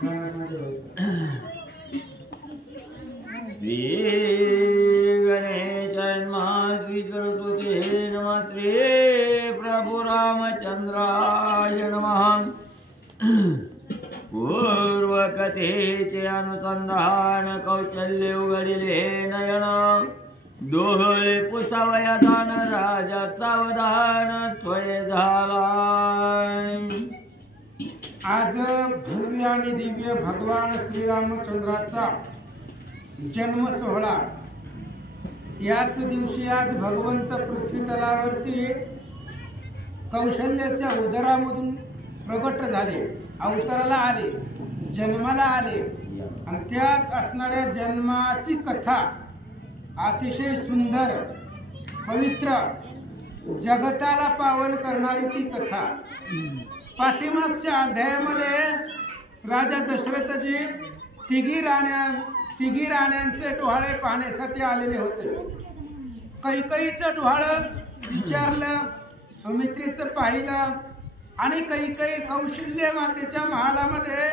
श्री गणेशाय नमः। श्री सरस्वती नमः। श्री प्रभु रामचंद्राय नमः। पूर्वकथेचे अनुसंधान कौशल्य उघडिले नयन, डोळे पुसावया दान राजा सावधान स्वय झाला। आज भव्य आणि दिव्य भगवान श्रीरामचंद्राचा जन्म सोहळा। याच दिवशी आज भगवंत पृथ्वी तलावरती कौशल्याच्या उदरामधून प्रगट झाले, अवताराला आले, जन्माला आले। आणि त्यात असणाऱ्या जन्माची कथा अतिशय सुंदर, पवित्र, जगताला पावन करणारी ती कथा। पाठीमागच्या अध्यायामध्ये राजा दशरथजी तिघी राण्यांचे डोहाळे पाहण्यासाठी आलेले होते। कैकईचं डोहाळं विचारलं, सुमित्रेचं पाहिलं आणि कैकई कौशल्य मातेच्या महालामध्ये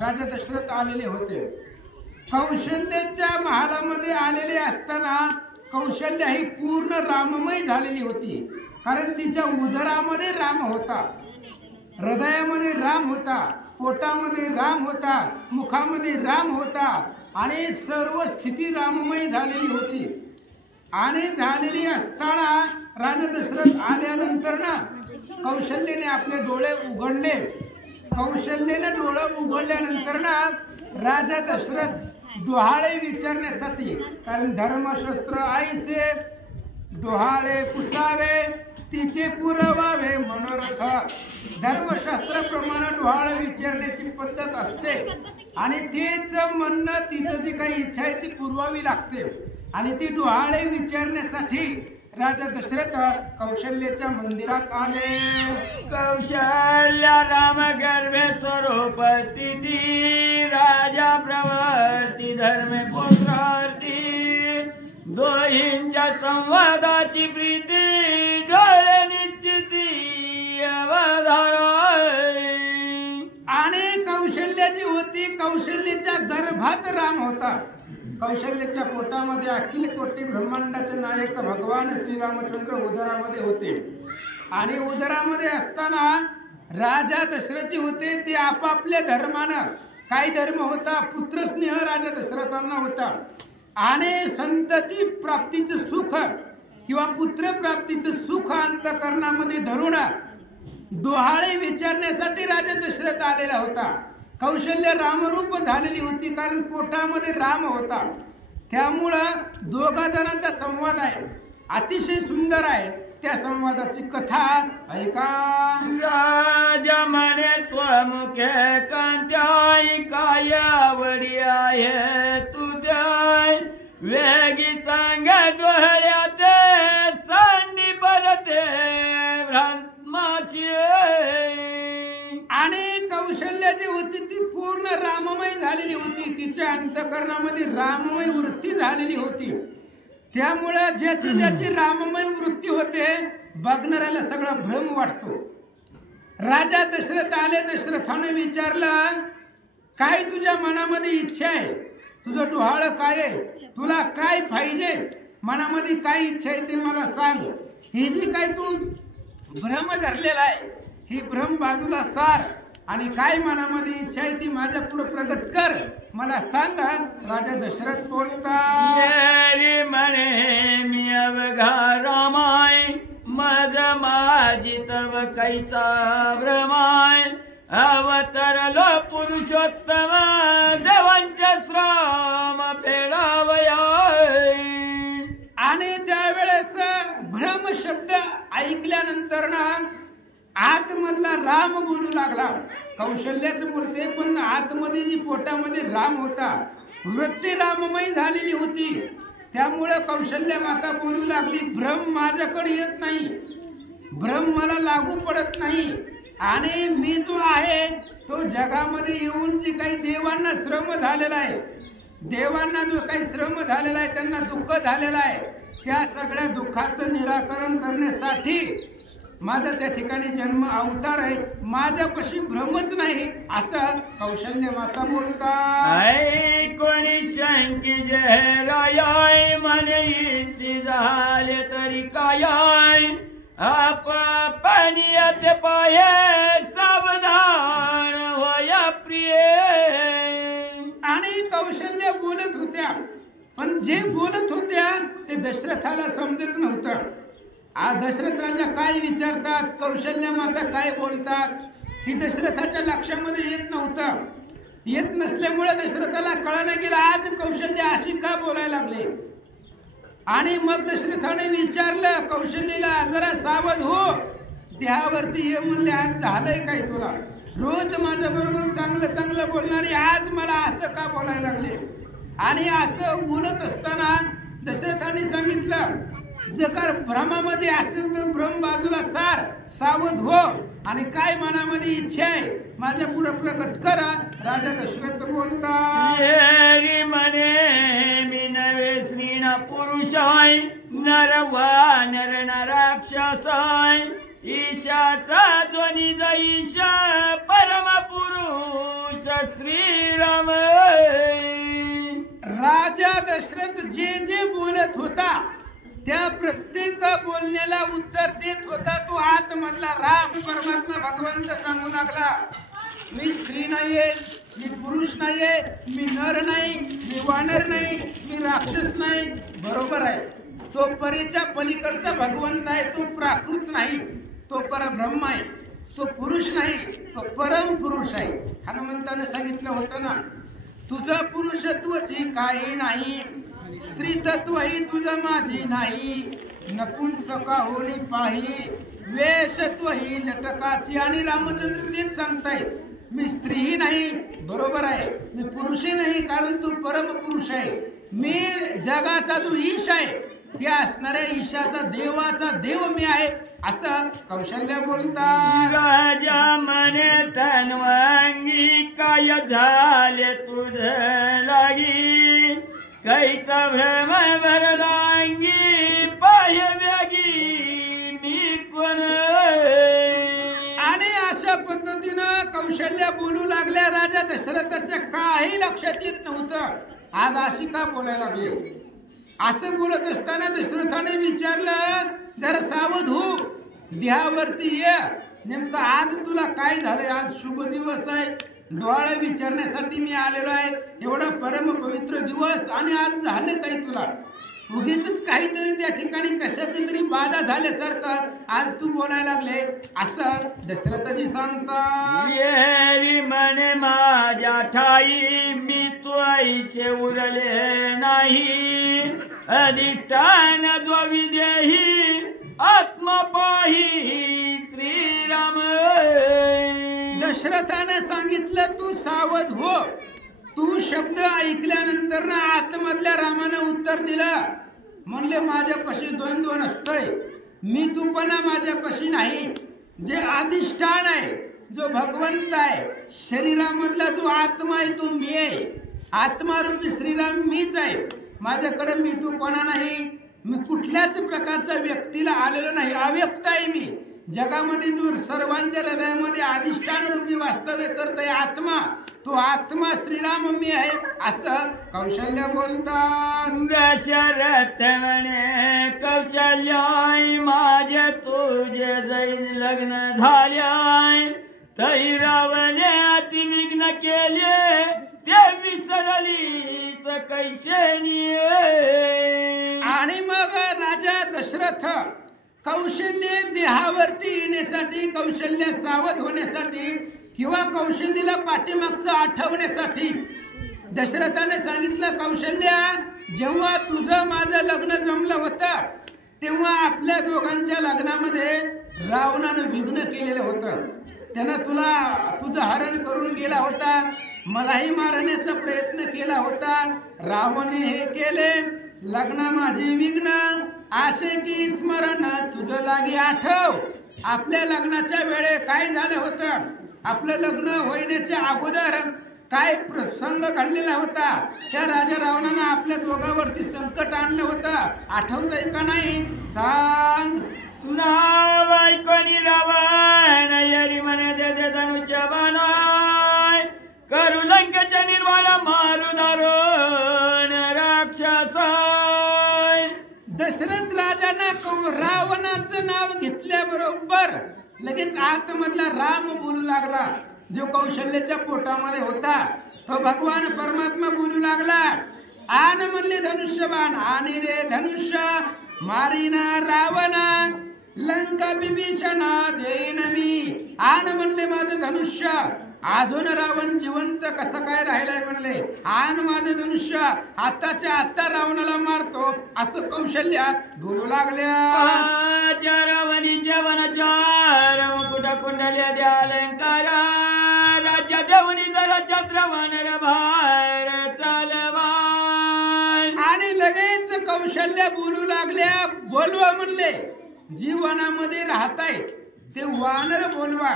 राजा दशरथ आलेले होते। कौशल्याच्या महालामध्ये आलेले असताना कौशल्य ही पूर्ण राममय झालेली होती, कारण तिच्या उदरामध्ये राम होता, हृदयामध्ये राम होता, पोटामध्ये राम होता, मुखामध्ये राम होता आणि सर्व स्थिती राममय झालेली होती। आणि झालेली असताना राजा दशरथ आल्यानंतर ना कौशल्याने आपले डोळे उघडले। कौशल्याने डोळे उघडल्यानंतर ना राजा दशरथ डोहाळे विचारण्यासाठी, कारण धर्मशास्त्र ऐसे डोहाळे पुसावे तिचे पुरवावे मनोरथ, धर्मशास्त्राप्रमाणे डोहाळे विचारण्याची पद्धत असते आणि तेच म्हणणं तिचं जी काही इच्छा आहे ती पुरवावी लागते। आणि ती डोहाळे विचारण्यासाठी राजा दशरथ कौशल्याच्या मंदिरात आले। कौशल्या राम गर्भे स्वरूप स्थिती, राजा प्रवर्ती धर्मे पुत्रार्थी, दोहींच्या संवादाची प्रीती, डोळे निश्चिती अवधारा। आणि कौशल्याची होती, कौशल्याच्या गर्भात राम होता। कौशल्याच्या पोटामध्ये अखिल कोटी ब्रह्मांडाचे नायक भगवान श्रीरामचंद्र उदरामध्ये होते। आणि उदरामध्ये असताना राजा दशरथजी होते, ते आपापल्या धर्मानं, काही धर्म होता पुत्रस्नेह राजा दशरथांना होता आणि संतती प्राप्तीचं सुख किंवा पुत्र प्राप्तीचं सुख अंतःकरणामध्ये धरून डोहाळे विचारण्यासाठी राजा दशरथ आलेला होता। कौशल्य रामरूप झालेली होती, कारण पोटामध्ये राम होता। त्यामुळं दोघा जणांचा संवाद आहे, अतिशय सुंदर आहे। त्या संवादाची कथा ऐका। राजा म्हणे स्वमुखे कांत्या, काय आवडी आहे तुझ्या, वेगी सांग डोहळ्याते सांडी परते भ्रांतमाशी। आणि कौशल्याची होती ती पूर्ण राममय झालेली होती, तिच्या अंतःकरणामध्ये राममय वृत्ती झालेली होती। त्यामुळे ज्याची ज्याची राममय वृत्ती होते बघणाऱ्याला सगळा भ्रम वाटतो। राजा दशरथ आले, दशरथाने विचारलं, काय तुझ्या मनामध्ये इच्छा आहे, तुझं डोहाळं काय आहे, तुला काय पाहिजे, मनामध्ये काय इच्छा आहे ते मला सांग। ही जी काय तू भ्रम धरलेला आहे ही भ्रम बाजूला सार आणि काय मनामध्ये इच्छा आहे ती माझ्या पुढे प्रगट कर, मला सांगा। राजा दशरथ बोलतात, म्हणे मी अवघा रामाय, मज माझी तव कैचा भ्रमाय, अवतरलो पुरुषोत्तम देवांच्या श्राम फेडावया। आणि त्यावेळेस भ्रम शब्द ऐकल्यानंतर ना आतमधला राम बोलू लागला। कौशल्याचं बोलते, पण आतमध्ये जी पोटामध्ये राम होता, वृत्ती राममय झालेली होती। त्यामुळे कौशल्य माता बोलू लागली, भ्रम माझ्याकडे येत नाही, भ्रम मला लागू पडत नाही आणि मी जो आहे तो जगामध्ये येऊन जी काही देवांना श्रम झालेला आहे, देवांना जो काही श्रम झालेला आहे, त्यांना दुःख झालेलं आहे, त्या सगळ्या दुःखाचं निराकरण करण्यासाठी माझा त्या ठिकाणी जन्म अवतार आहे, माझ्यापाशी भ्रमच नाही असं कौशल्य माता बोलतात. कोणी शंकी जहराय म्हणे झाले तरी काय पाण्यात पाये सावधान होया प्रिय. आणि कौशल्य बोलत होत्या, पण जे बोलत होत्या ते दशरथाला समजत नव्हतं. आज दशरथ राजा काय विचारतात, कौशल्य माता काय बोलतात, ही दशरथाच्या लक्षामध्ये येत नव्हतं. येत नसल्यामुळे दशरथाला कळलं गेलं आज कौशल्य अशी का बोलायला लागले. आणि मग दशरथाने विचारलं कौशल्यला, जरा सावध हो, देहावरती ये म्हणले. आज झालंय काय तुला? रोज माझ्या बरोबर चांगलं चांगलं बोलणारी आज मला असं का बोलायला लागले. आणि असं बोलत असताना दशरथाने सांगितलं, जर भ्रमामध्ये असेल तर भ्रम बाजूला सार, सावध हो, आणि काय मनामध्ये इच्छा आहे माझ्या पुढे प्रकट करा. राजा दशरथ बोलतात, म्हणे मी नवे स्त्रीण पुरुषाय नरवा नर नराक्षसाय ईशाचा ध्वनी जैशा परम पुरुष श्रीराम. राजा दशरथ जे जे बोलत होता त्या प्रत्येक बोलण्याला उत्तर देत होता तो आतमधला राम परमात्मा भगवंत सांगू लागला, मी स्त्री नाहीये, मी पुरुष नाहीये, मी नर नाही, मी वानर नाही, मी राक्षस नाही. बरोबर आहे, तो परीच्या पलीकडचा भगवंत आहे, तो प्राकृत नाही, तो परब्रह्म आहे, तो पुरुष नाही, तो परम पुरुष आहे. हनुमंताने सांगितलं होतं ना, तुझं पुरुषत्वची काही नाही, स्त्री तत्वही तुझं माझी नाही, नपुंसका होणी पाही वेशत्वही लटकाची. आणि रामचंद्र तेच सांगतायत, मी स्त्रीही नाही, बरोबर आहे, मी पुरुषही नाही, कारण तू परम पुरुष आहे, मी जगाचा जो ईश आहे त्या असणाऱ्या ईशाचा देवाचा देव मी आहे असं कौशल्य बोलतात. राजा म्हणे तन्वांगी काय झाले तुझ लागी, कैचा भ्रम भरलांगी पाय व्यागी मी कोण. आणि अशा पद्धतीनं कौशल्य बोलू लागल्या. राजा दशरथाच्या काही लक्षात येत नव्हतं आज अशी का बोलायला लागले. असं बोलत असताना दशरथाने विचारलं, जरा सावध हो, देहावरती ये, नेमकं आज तुला काय झालंय. आज शुभ दिवस आहे, डोळे विचारण्यासाठी मी आलेलो आहे, एवढा परम पवित्र दिवस, आणि आज झालं काही तुला. उगीच काहीतरी त्या ठिकाणी कशाची तरी बाधा झाल्यासारखं आज तू बोलायला लागले असं दशरथजी सांगतात. येरी म्हणे माझ्या ठाई मी तू ऐसे उरले नाही, अधिष्ठान जो विदेही आत्मा पाही श्रीराम. दशरथाने सांगितलं तू सावध हो. तू शब्द ऐकल्यानंतर ना आतमधल्या रामानं उत्तर दिलं, म्हणले माझ्यापाशी द्वंद्व नसतंय, मी तूपणा माझ्यापाशी नाही. जे अधिष्ठान आहे, जो भगवंत आहे, शरीरामधला जो आत्मा आहे तो मी आहे, आत्मारूपी श्रीराम मीच आहे. माझ्याकडे मी तूपणा नाही, मी कुठल्याच प्रकारच्या व्यक्तीला आलेलो नाही, अव्यक्त आहे मी. जगामध्ये जो सर्वांच्या हृदयामध्ये अधिष्ठान रूपी वास्तव्य करतोय आत्मा, तो आत्मा श्रीराम मी आहे असं कौशल्य बोलतात. दशरथ म्हणे कौशल्याय माझे तुझे जैन लग्न झाल्याय, तै रावणे अति विघ्न केले ते विसरलीच कैशेनी. आणि मग राजा दशरथ कौशल्य देहावरती येण्यासाठी, कौशल्य सावध होण्यासाठी किंवा कौशल्यला पाठीमागचं आठवण्यासाठी दशरथाने सांगितलं, कौशल्य जेव्हा तुझं माझं लग्न जमलं होतं तेव्हा आपल्या दोघांच्या लग्नामध्ये रावणानं विघ्न केलेलं होतं. त्यानं तुझं हरण करून गेला होता, मलाही मारण्याचा प्रयत्न केला होता. रावणे हे केले, लग्न माझे विघ्न आशे की स्मरण तुझं लागी आठव. आपल्या लग्नाच्या वेळे काय झालं होतं, आपलं लग्न होण्याच्या अगोदर काय प्रसंग घडलेला होता. त्या राजा रावणानं आपल्या दोघांवरती संकट आणलं होतं, आठवतंय का नाही सांग. नाव ऐकणी रावण यरी म्हणे दे धनुष्य बाणाय करू लंकेचे निर्वाण मारू दारुण राक्षसाय. दशरथ राजानं रावणाचं नाव घेतल्याबरोबर लगेच आतमधला राम बोलू लागला. जो कौशल्याच्या पोटामध्ये होता तो भगवान परमात्मा बोलू लागला. आन म्हणले धनुष्यबाण आणि रे धनुष्य मारीना रावणा लंका विभीषणा देईन मी. आन म्हणले माझं धनुष्य. अजून रावण जिवंत कसं काय राहिलाय म्हणले. आन माझं धनुष्य आताच्या आता रावणाला मारतो असं कौशल्या बोलू लागल्या. रावणीच्या वनचार मुकुट कुंडल्या द्या अलंकारा राज्य देवनी जरा छत्रवण भार चालवा. आणि लगेच कौशल्या बोलू लागल्या. बोलवा म्हणले जी वनामध्ये राहतायत ते वानर बोलवा.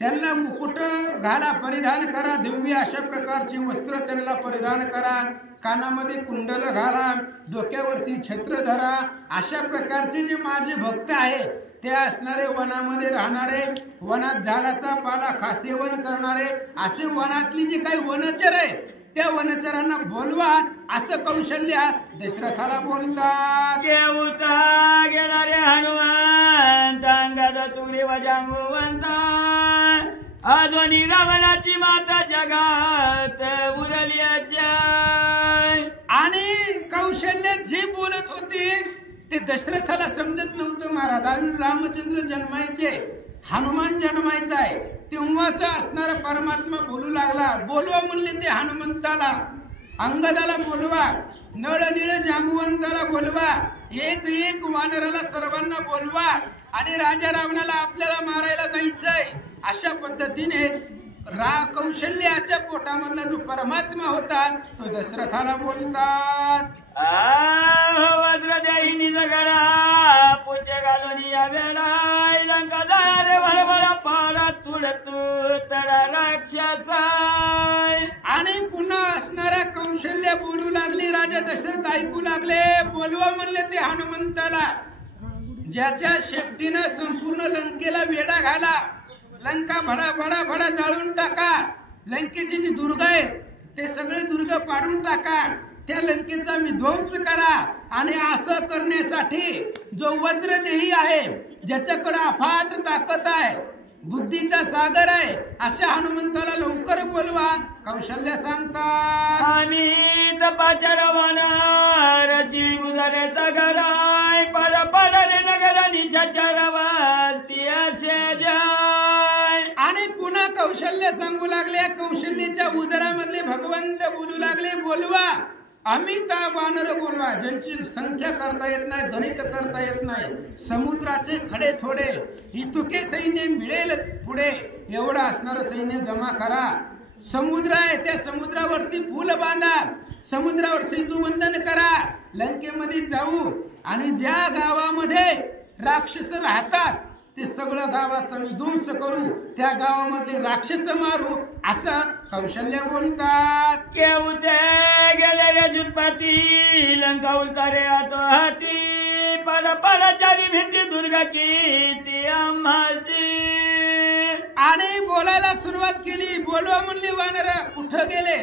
त्यांना मुकुट घाला परिधान करा. दिव्य अशा प्रकारची वस्त्र त्यांना परिधान करा. कानामध्ये कुंडल घाला. डोक्यावरती छत्र धरा. अशा प्रकारचे जे माझे भक्त आहे ते असणारे वनामध्ये राहणारे वनात झाडाचा पाला खासेवन करणारे असे वनातली जे काही वनचर आहे त्या वनचरांना बोलवा असं कौशल्या दशरथाला बोलतात. घेऊता गेणारे हनुमंत अंगात सुग्रीव जांबुवंत अजूनी रावणाची माता जगात उरल्याच्या. आणि कौशल्य जे बोलत होते ते दशरथाला समजत नव्हतं. महाराज रामचंद्र जन्मायचे हनुमान जन्मायचा आहे तेव्हाच असणारा परमात्मा बोलू लागला. बोलवा म्हणले ते हनुमंताला. अंगदाला बोलवा. नळ निळ जांबुवंताला बोलवा. एक एक वानराला सर्वांना बोलवा. आणि राजा रावणाला आपल्याला मारायला जायचंय. अशा पद्धतीने कौशल्याच्या पोटामधला जो परमात्मा होता तो दशरथाला बोलतात. वज्र देही निज गडा पुचे घालून या वेळा लंका जाणारे भडभडा पाडा तुड तडा राक्षसाय. आणि पुन्हा असणाऱ्या कौशल्य बोलू लागली. राजा दशरथ ऐकू लागले. बोलवा म्हणले ते हनुमंताला. ज्याच्या शेपटीनं संपूर्ण लंकेला वेढा घाला. लंका भडा भडा भडा जाळून टाका. लंकेचे जे दुर्ग आहेत ते सगळे दुर्ग पाडून टाका. त्या लंकेचा विध्वंस करा. आणि असं करण्यासाठी जो वज्रदेही आहे ज्याच्याकडे अफाट ताकद आहे बुद्धीचा सागर आहे अशा हनुमंताला लवकर बोलवा. कौशल्य सांगतात. आम्ही तपाच्या रवाना चिळी गुजाऱ्याचा घराय पड पड रे नगर निशाच्या रवास्ती असे जाय. आणि पुन्हा कौशल्य सांगू लागले. कौशल्याच्या उदरामधले भगवंत बोलू लागले. बोलवा अमिताभ वानर बोलवा. ज्यांची संख्या करता येत नाही गणित करता येत नाही. समुद्राचे खडे थोडे इतके सैन्य मिळेल पुढे एवढं असणारं सैन्य जमा करा. समुद्र आहे त्या समुद्रावरती पूल बांधा. समुद्रावर सेतुबंधन करा. लंकेमध्ये जाऊ आणि ज्या गावामध्ये राक्षस राहतात ते सगळं गावाचा विध्वंस करू. त्या गावामध्ये राक्षस मारू असं कौशल्य बोलतात. केवते गेले रे जुत्पती लंका उलतारे आतो हाती पड पड चारी भिंती दुर्ग की आम्हाची. आणि बोलायला सुरुवात केली. बोलवा म्हणली वानर. कुठं गेले.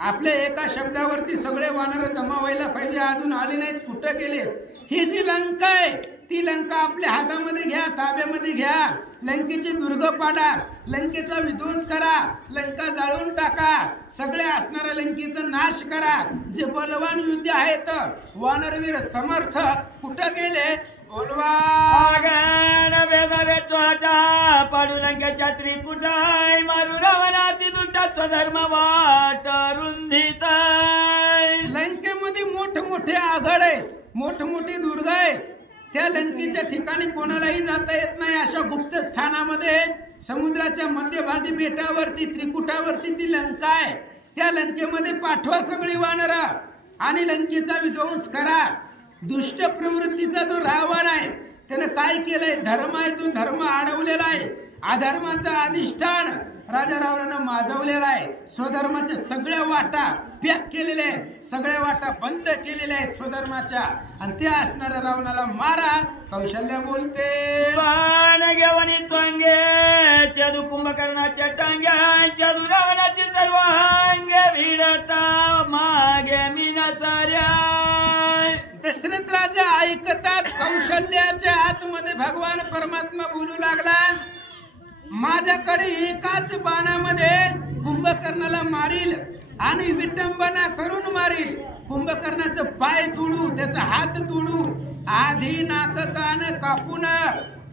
आपल्या एका शब्दावरती सगळे वानर जमा व्हायला पाहिजे. अजून आले नाहीत. कुठं गेले. ही जी लंका आहे ती लंका आपल्या हातामध्ये घ्या. ताब्यामध्ये घ्या. लंकेचे दुर्ग पाडा. लंकेचा विध्वंस करा. लंका जाळून टाका. सगळे असणाऱ्या लंकेचा नाश करा. जे बलवान युद्ध आहेत वानरवीर समर्थ कुठं गेले. बोलवा. वेदारे चोटा पाडू लंकेच्या त्रिकुटाय मारू रावणाती दुष्टा स्वधर्म वाट रुंधित. लंकेमध्ये मोठमोठे आघाड आहेत. मोठमोठे दुर्ग आहेत. त्या लंकेच्या ठिकाणी कोणालाही जाता येत नाही. अशा गुप्त स्थानामध्ये समुद्राच्या मध्यभागी बेटावरती त्रिकुटावरती ती लंका आहे. त्या लंकेमध्ये पाठवा सगळी वानर आणि लंकेचा विध्वंस करा. दुष्ट प्रवृत्तीचा जो रावण आहे त्यानं काय केलंय. धर्म आहे तो धर्म अडवलेला आहे. अधर्माचं अधिष्ठान राजा रावणानं माजवलेला आहे. स्वधर्माच्या सगळ्या वाटा पॅक केलेल्या आहेत, सगळ्या वाटा बंद केलेल्या आहेत स्वधर्माच्या, आणि त्या असणाऱ्या रावणाला मारा. कौशल्य बोलते बाण घेवनी चोंगे चदू कुंभकर्णाच्या टांग्या चदू रावणाची सर्व अंगे भिडता मागे मीनाचार्या. दशरथ राजा ऐकतात. कौशल्याच्या आतमध्ये भगवान परमात्मा बोलू लागला, माझ्याकडे एकाच बाणामध्ये कुंभकर्णाला मारील आणि विटंबना करून मारील. कुंभकर्णाचं पाय तोडू, त्याचा हात तोडू, आधी नाक कान कापून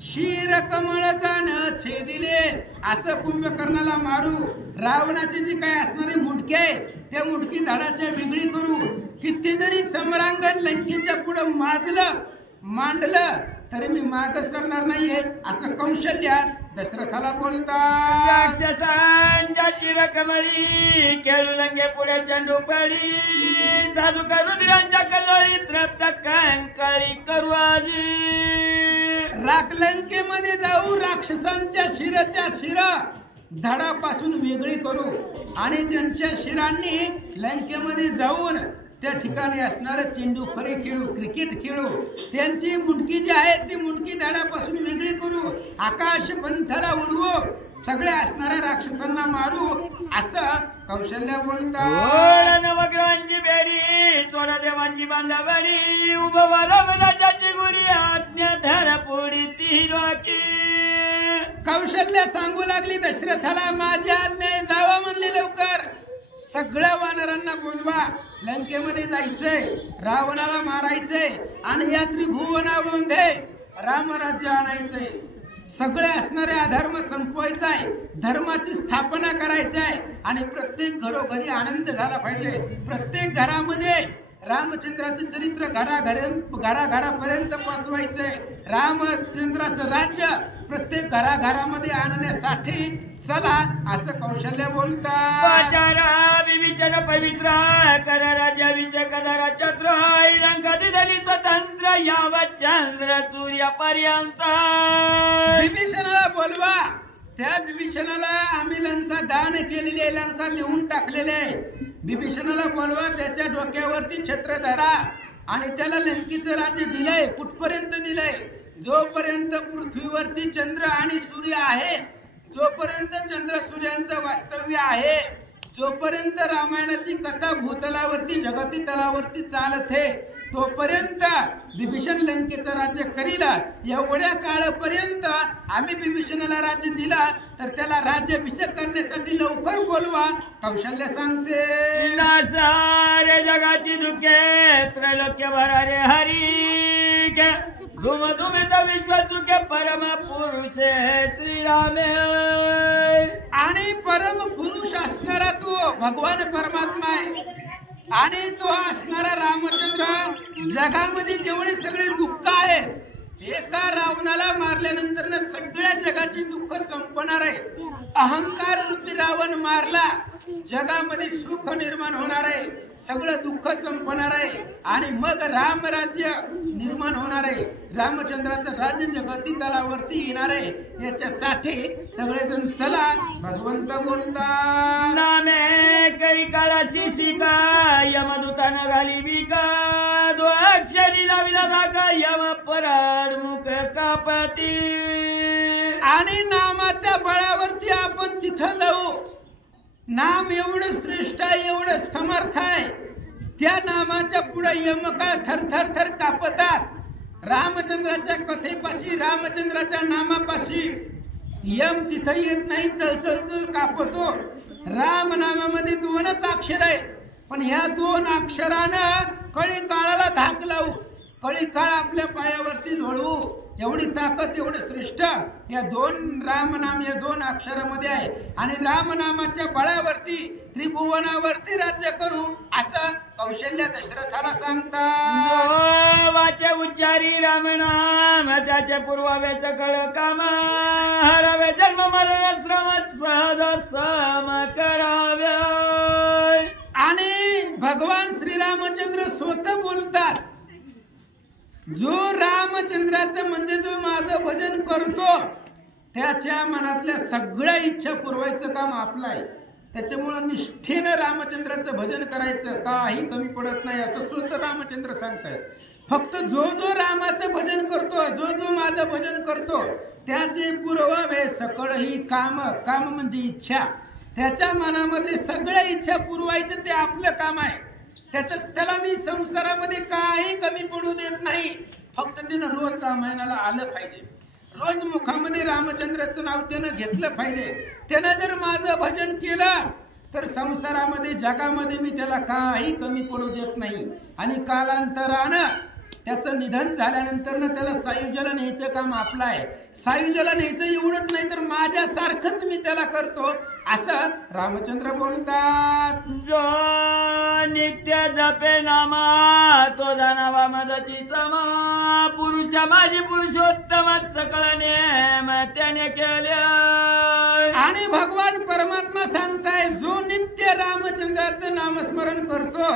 शिर कमळ जाण छेदिले, असं कुंभकर्णाला मारू. रावणाची जी काय असणारी मुंडकी आहे त्या मुंडकी धडाच्या वेगळी करू. किती जरी सम्रांगण लंकेच्या पुढे मांडलं तरी मी माग सरणार नाहीये, असं कौशल्य दशरथाला बोलतात. राक्षसांच्या चिरकमळी खेळू लंगे पुढे चंडू पडी जादू रुद्रांच्या कल्लोळीत रक्त कंकाळी करू आजी. लंकेमध्ये जाऊ, राक्षसांच्या शिर धडापासून वेगळी करू आणि त्यांच्या शिरांनी लंकेमध्ये जाऊन त्या ठिकाणी असणारे चेंडू फळे खेळू, क्रिकेट खेळू. त्यांची मुंडकी जी आहे ती मुंडकी धडापासून वेगळी करू, आकाश पंथाला उडवू, सगळ्या असणाऱ्या राक्षसांना मारू, असं कौशल्य बोलतात. नवग्रहांची बेडी चोडा देवांची बांधावडी उभवा रामराजाची गुढी आज्ञा धर पोडी ती रोकी. कौशल्य सांगू लागली दशरथाला, माझी आज्ञा आहे, जावा म्हणले लवकर. सगळ्या वानरांना बोलवा, लंकेमध्ये जायचंय, रावणाला मारायचंय आणि या त्रिभुवनामध्ये रामराज्य आणायचंय. सगळे असणारे अधर्म संपवायचा आहे, धर्माची स्थापना करायची आहे आणि प्रत्येक घरोघरी आनंद झाला पाहिजे. प्रत्येक घरामध्ये रामचंद्राचं चरित्र घराघरापर्यंत पोहोचवायचंय. रामचंद्राचं राज्य प्रत्येक घराघरामध्ये आणण्यासाठी चला, असं कौशल्य बोलतात. विविचन पवित्र कर राज्य विचकदारा चत्र लंका दिली स्वतंत्र यावत चंद्र सूर्यापर्यंत. विभीषणाला बोलवा, त्या विभीषणाला आम्ही लंका दान केलेली आहे, लंका देऊन टाकलेले आहे. विभीषणाला बोलवा, त्याच्या डोक्यावरती छत्र धरा आणि त्याला लंकेचं राज्य दिलंय. कुठपर्यंत दिलंय? जोपर्यंत पृथ्वीवरती चंद्र आणि सूर्य आहे, जोपर्यंत चंद्र सूर्यांचं वास्तव्य आहे, जोपर्यंत रामायणाची कथा भूतलावरती जगती तलावरती चालते, तोपर्यंत विभीषण लंकेचं राज्य करील. एवढ्या काळापर्यंत आम्ही विभीषणाला राज्य दिला, तर त्याला राज्याभिषेक करण्यासाठी लवकर बोलवा. कौशल्य सांगते, सारे जगाची दुःखे त्रैलोक्य भरारे हरी धुम धुमित विश्व सुखे परम पुरुष श्रीराम. आणि परम पुरुष असणारा तो भगवान परमात्मा आहे आणि तो असणारा रामचंद्र. जगामध्ये जेवढे सगळे दुःख आहेत, एका रावणाला मारल्यानंतर सगळ्या जगाची दुःख संपणार आहे. अहंकार रूपी रावण मारला, जगामध्ये सुख निर्माण होणार आहे, सगळं दुःख संपणार आहे आणि मग राम राज्य निर्माण होणार आहे. रामचंद्राचं राज्य जगती तलावरती येणार आहे. याच्यासाठी सगळेजण चला, भगवंत बोलतात. नामे कळी काळाची सीता यमदूतानं घाली विका दो अक्षरी लाविला धाका यम पराड मुख कापती. आणि नामाच्या बळावरती आपण तिथं जाऊ. नाम एवढं श्रेष्ठ आहे, एवढं समर्थ आहे, त्या नामाच्या पुढे यमका थरथर थर कापतात. रामचंद्राच्या कथेपाशी, रामचंद्राच्या नामापाशी यम तिथं येत नाही, चलचल कापतो. राम नामामध्ये 2च अक्षर आहे, पण ह्या 2 अक्षरानं कळी काळाला धाक लावू, कळी काळ आपल्या पायावरती लोळवू, एवढी ताकद, एवढं श्रेष्ठ या 2 रामनाम या 2 अक्षरामध्ये आहे. आणि रामनामाच्या बळावरती त्रिभुवनावरती राज्य करू, असं कौशल्य दशरथाला सांगतात. वाचे उच्चारी रामनाम त्याचे पूर्वावेच कळ काम हरावे जन्म मरण श्रम सहज सम करावे. आणि भगवान श्रीरामचंद्र स्वतः बोलतात, जो रामचंद्राचं म्हणजे जो माझं भजन करतो त्याच्या मनातल्या सगळ्या इच्छा पुरवायचं काम आपलं आहे. त्याच्यामुळं निष्ठेनं रामचंद्राचं भजन करायचं, काही कमी पडत नाही असं स्वतः रामचंद्र सांगतायत. फक्त जो जो रामाचं भजन करतो, जो जो माझं भजन करतो, त्याचे पुरवावे सकळ ही काम. काम म्हणजे इच्छा. त्याच्या मनामध्ये सगळ्या इच्छा पुरवायचं ते आपलं काम आहे. त्याला मी संसारामध्ये काही कमी पडू देत नाही. फक्त त्यानं रोज रामायणाला आलं पाहिजे, रोज मुखामध्ये रामचंद्राचं नाव त्यानं घेतलं पाहिजे. त्यानं जर माझं भजन केलं तर संसारामध्ये जगामध्ये मी त्याला काही कमी पडू देत नाही. आणि कालांतरानं त्याचं निधन झाल्यानंतर त्याला सायुज्याला न्यायचं काम आपलं आहे. सायुज्याला न्यायचं एवढंच नाही तर माझ्यासारखंच मी त्याला करतो असं रामचंद्र बोलतात. जो नित्य जपे नामा तो जाणावा मदची समा. पुरुष माझी पुरुषोत्तम सकळ नेम त्याने केले. आणि भगवान परमात्मा सांगताय, जो नित्य रामचंद्राचं नामस्मरण करतो,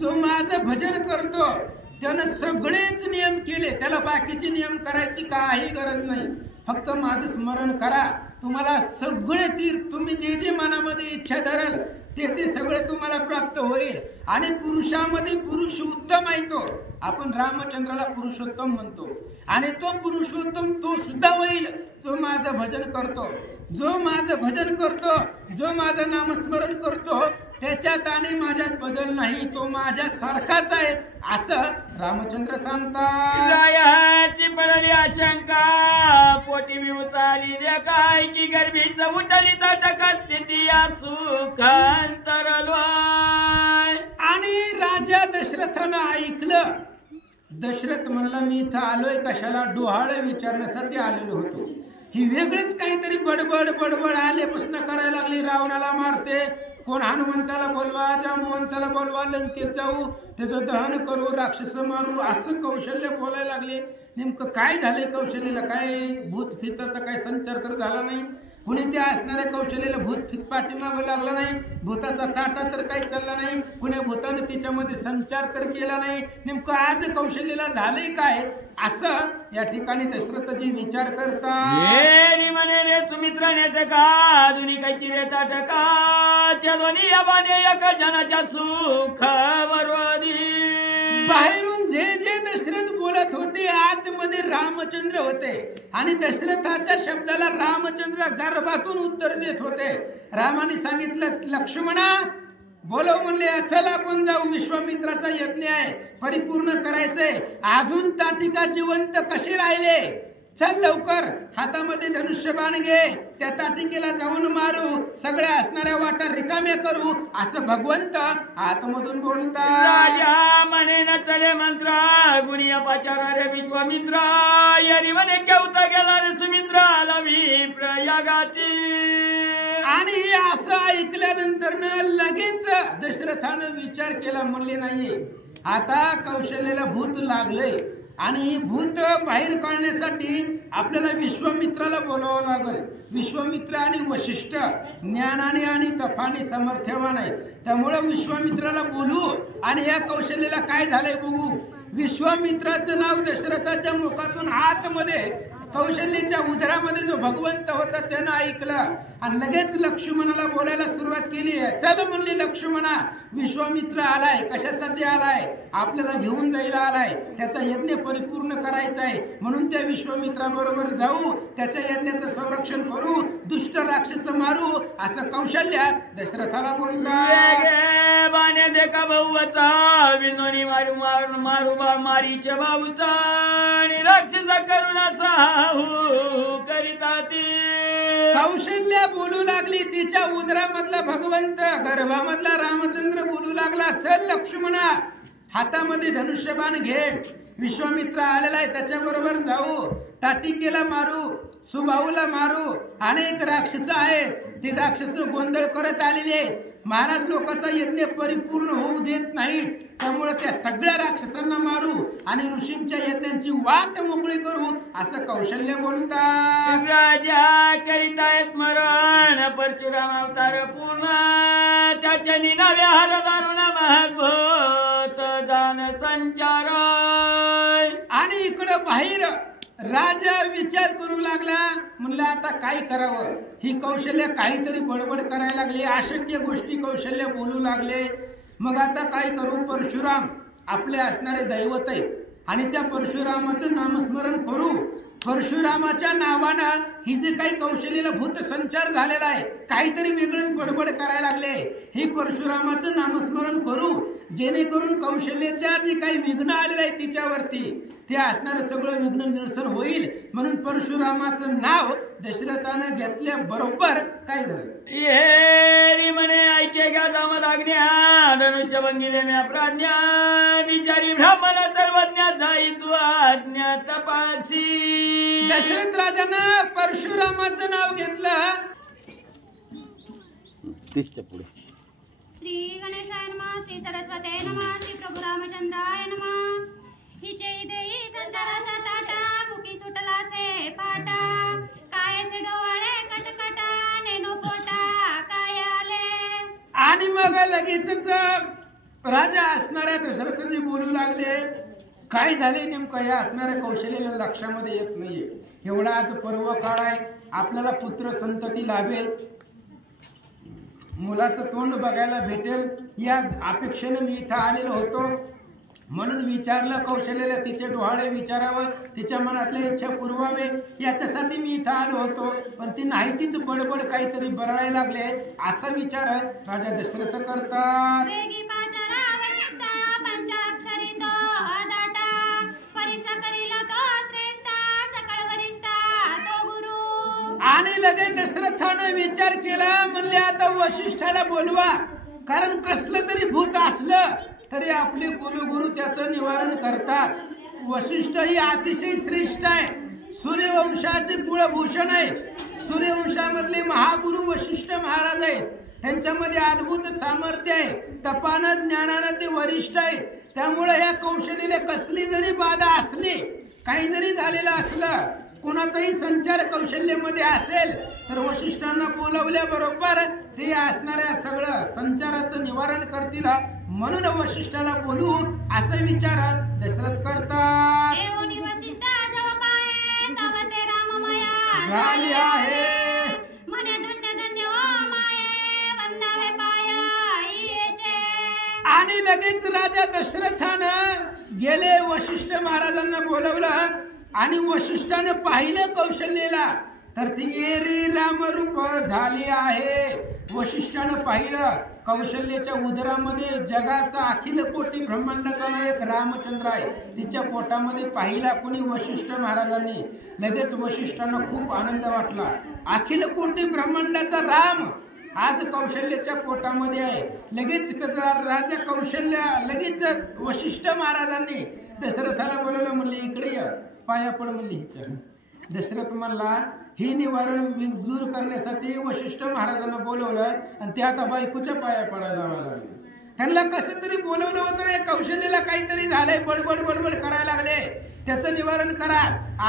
जो माझं भजन करतो, त्यानं सगळेच नियम केले. त्याला बाकीचे नियम करायची काही गरज नाही. फक्त माझं स्मरण करा, तुम्हाला सगळे तीर्थ, तुम्ही जे जे मनामध्ये इच्छा धराल ते सगळं तुम्हाला प्राप्त होईल. आणि पुरुषामध्ये पुरुष उत्तम आहे तो. आपण रामचंद्राला पुरुषोत्तम म्हणतो. आणि तो पुरुषोत्तम तो सुद्धा होईल जो माझं भजन करतो. जो माझं भजन करतो, जो माझं नामस्मरण करतो, त्याच्यात आणि माझ्यात बदल नाही. तो माझ्या सारखाच आहे असं रामचंद्र सांगतात. रायाची पडली आशंका पोटी मी उचाली दे काय की गर्भीच उठली तटका स्थिती या सुखांतरलो. आणि राजा दशरथानं ऐकलं. दशरथ म्हणला, मी इथं आलोय कशाला? डोहाळे विचारण्यासाठी आलेलो होतो. ही वेगळीच काहीतरी बडबड बडबड आल्यापासून करायला लागली. रावणाला मारते, कोण हनुमंताला बोलवा, जांबवंताला बोलवा, लंकेत जाऊ, त्याचं दहन करू, राक्षस मारू, असं कौशल्य बोलायला लागले. नेमकं काय झालंय कौशल्याला? काय भूतफिताचा काय संचार तर झाला नाही. कुणी त्या असणाऱ्या कौशल्याला भूतफित पाठीमागं लागला नाही. भूताचा ताटा तर काही चालला नाही. कुणी भूताने तिच्यामध्ये संचार तर केला नाही. नेमकं आज कौशल्याला झालंय काय असं या ठिकाणी दशरथजी विचार करतात. म्हणे रे सुमित्रा नेटका दोन्ही काही रे ताटका दोन्ही याबाने एका जनाच्या सुख वरवदी. बाहेरून जे जे दशरथ बोलत होते आतमध्ये रामचंद्र होते. आणि दशरथाच्या शब्दाला रामचंद्र गर्भातून उत्तर देत होते. रामाने सांगितलं, लक्ष्मणा बोलव म्हणले, चल आपण जाऊ, विश्वामित्राचा यज्ञ आहे, परिपूर्ण करायचंय. अजून ताटिका जिवंत कशी राहिले? चल लवकर, हातामध्ये धनुष्यबाण घे, त्या ताटिकेला जाऊन मारू, सगळ्या असणाऱ्या वाटा रिकाम्या करू असं भगवंत आतमधून बोलतात. राजा म्हणे न चले मंत्र गुणिया पाचारा रे विश्वामित्रा. यारी म्हणे केवता गेला रे सुमित्रा आला विप्र यागाची. आणि हे असं ऐकल्यानंतर लगेच दशरथानं विचार केला. म्हणले नाहीये, आता कौशल्याला भूत लागलंय आणि भूत बाहेर काढण्यासाठी आपल्याला विश्वामित्राला बोलावं लागेल. विश्वामित्र आणि वशिष्ठ ज्ञानाने आणि तपाने समर्थ्यवान आहेत. त्यामुळे विश्वामित्राला बोलू आणि या कौशल्याला काय झालंय बघू. विश्वामित्राचं नाव दशरथाच्या मुखातून आतमध्ये कौशल्याच्या उदरामध्ये जो भगवंत होता त्यानं ऐकलं आणि लगेच लक्ष्मणाला बोलायला सुरुवात केली. चल म्हणले लक्ष्मणा, विश्वामित्र आलाय. कशासाठी आलाय? आपल्याला घेऊन जायला आलाय. त्याचा यज्ञ परिपूर्ण करायचा आहे. म्हणून त्या विश्वामित्राबरोबर जाऊ, त्याच्या यज्ञाचं संरक्षण करू, दुष्ट राक्षस मारू असं कौशल्य दशरथाला बोलतात. बाने देखा भाऊचा विनोनी मारू मारू मारू मारीच्या भाऊचा आणि राक्षस करुणाचा कौशल्य बोलू लागली. तिच्या उदरामधला भगवंत, गर्भामधला रामचंद्र बोलू लागला. चल लक्ष्मणा, हातामध्ये धनुष्यबाण घे, विश्वामित्र आलेला आहे, त्याच्या बरोबर जाऊ, ताटिकेला मारू, सुबाहूला मारू. अनेक राक्षस आहे, ती राक्षस गोंधळ करत आलेली आहे. महाराज लोकांचा यज्ञ परिपूर्ण होऊ देत नाही. त्यामुळे त्या सगळ्या राक्षसांना मारू आणि ऋषींच्या यज्ञांची वाट मोकळी करू असं कौशल्य बोलतात. राजा करिताय स्मरण परशुराम अवतार पूर्ण त्याच्या निनाव्या हर दारुण महद्भूत दान संचार. आणि इकडं बाहेर राजा विचार करू लागला, म्हणलं आता काय करावं. ही कौशल्य काहीतरी बडबड करायला लागली, अशक्य गोष्टी कौशल्य बोलू लागले. मग आता काय करू. परशुराम आपले असणारे दैवत आहे आणि त्या परशुरामाचं नामस्मरण करू. परशुरामाच्या नावानं ही जे काही कौशल्याला भूत संचार झालेला आहे, काहीतरी वेगळंच बडबड करायला लागले. हे परशुरामाचं नामस्मरण करू, जेणेकरून कौशल्याच्या जे काही विघ्न आलेलं आहे तिच्यावरती ते असणारं सगळं विघ्न निरसन होईल. म्हणून परशुरामाचं नाव दशरथानं घेतल्या बरोबर काय झालं. हे म्हणे ऐके घ्या जामदाग्न्या धनुष्य बंगिले म्या प्राज्ञा विचारी ब्राह्मण सर्वज्ञा जाई तू आज्ञा तपासी. दशरथ राजानं परशुरामाचं नाव घेतलं. 30च्या पुढे. श्री गणेशाय नमः, श्री सरस्वते नमः, श्री प्रभू रामचंद्राय नमः. हिचे देई संसाराचा ताटा, मुखी सुटला से पाटा, कायचे डोळे कटकटा, नेनो पोटा काय आले. आणि मग लगेचच राजा असणाऱ्या दशरथजी बोलू लागले. काय झाले नेमकं या असणाऱ्या कौशल्याला लक्षामध्ये येत नाहीये. एवढा आज पर्व काळ आहे, आपल्याला पुत्र संतती लाभेल, मुलाचं तोंड बघायला भेटेल या अपेक्षेने मी इथं आलेलो होतो. म्हणून विचारलं कौशल्याला, तिचे डोहाळे विचारावं, तिच्या मनातल्या इच्छा पुरवावे याच्यासाठी मी इथं आलो होतो. पण ती नाही तीच बडबड काहीतरी बरळायला लागले असा विचार राजा दशरथ करतात. वेगी पाचारा वशिष्ठा, पंचाक्षरी तो अदाटा, परीक्षा करीला तो श्रेष्ठा, सकळ वरिष्ठा तो गुरु. आणि लगेच दशरथानं विचार केला, म्हणले आता वशिष्ठाला बोलवा, कारण कसलं तरी भूत असलं तरी आपले कुलगुरु त्याचं निवारण करतात. वशिष्ठ ही अतिशय श्रेष्ठ आहे, सूर्यवंशाचे कुळभूषण आहे. सूर्यवंशामधले महागुरु वशिष्ठ महाराज आहेत. त्यांच्यामध्ये अद्भुत सामर्थ्य आहे, तपानं ज्ञानानं ते वरिष्ठ आहे. त्यामुळे या कौशल्याला कसली जरी बाधा असली, काही जरी झालेलं असलं, कोणाचाही संचार कौशल्यामध्ये असेल तर वशिष्ठांना बोलवल्याबरोबर ते असणाऱ्या सगळं संचाराचं निवारण करतील. म्हणून वशिष्ठाला बोलू असा विचार दशरथ करतात. झाली आहे आणि लगेच राजा दशरथानं गेले वशिष्ठ महाराजांना बोलवलं आणि वशिष्ठानं पाहिलं कौशल्याला तर ती येरी रामरूप झाली आहे. वशिष्ठानं पाहिलं कौशल्याच्या उदरामध्ये जगाचा अखिल कोटी ब्रह्मांडाचा नायक रामचंद्र आहे. तिच्या पोटामध्ये पाहिला कोणी वशिष्ठ महाराजांनी. लगेच वशिष्ठांना खूप आनंद वाटला. अखिल कोटी ब्रह्मांडाचा राम आज कौशल्याच्या पोटामध्ये आहे. लगेच राजा कौशल्य लगेच वशिष्ठ महाराजांनी दशरथाला बोलवलं, म्हणले इकडे या, पाया पड म्हणले हिच्या. दशरथ म्हणला हे निवारण दूर करण्यासाठी वशिष्ठ महाराजांना बोलवलं आणि ते आता बायकोच्या पाया पडायला लागले. त्यांना कसं तरी बोलवलं होतं, या कौशल्याला काहीतरी झालंय, बडबड बडबड करायला लागले, त्याचं निवारण करा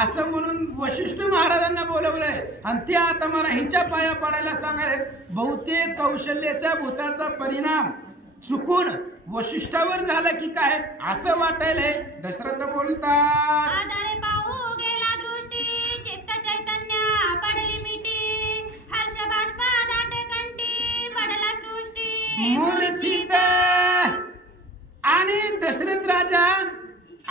असं म्हणून वशिष्ठ महाराजांना बोलवलंय आणि ते आता मला हिच्या पाया पडायला सांगाय. बहुतेक कौशल्याच्या भूताचा परिणाम चुकून वशिष्ठावर झाला की काय असं वाटायलंय. दशरथ बोलतात, आणि दशरथ राजा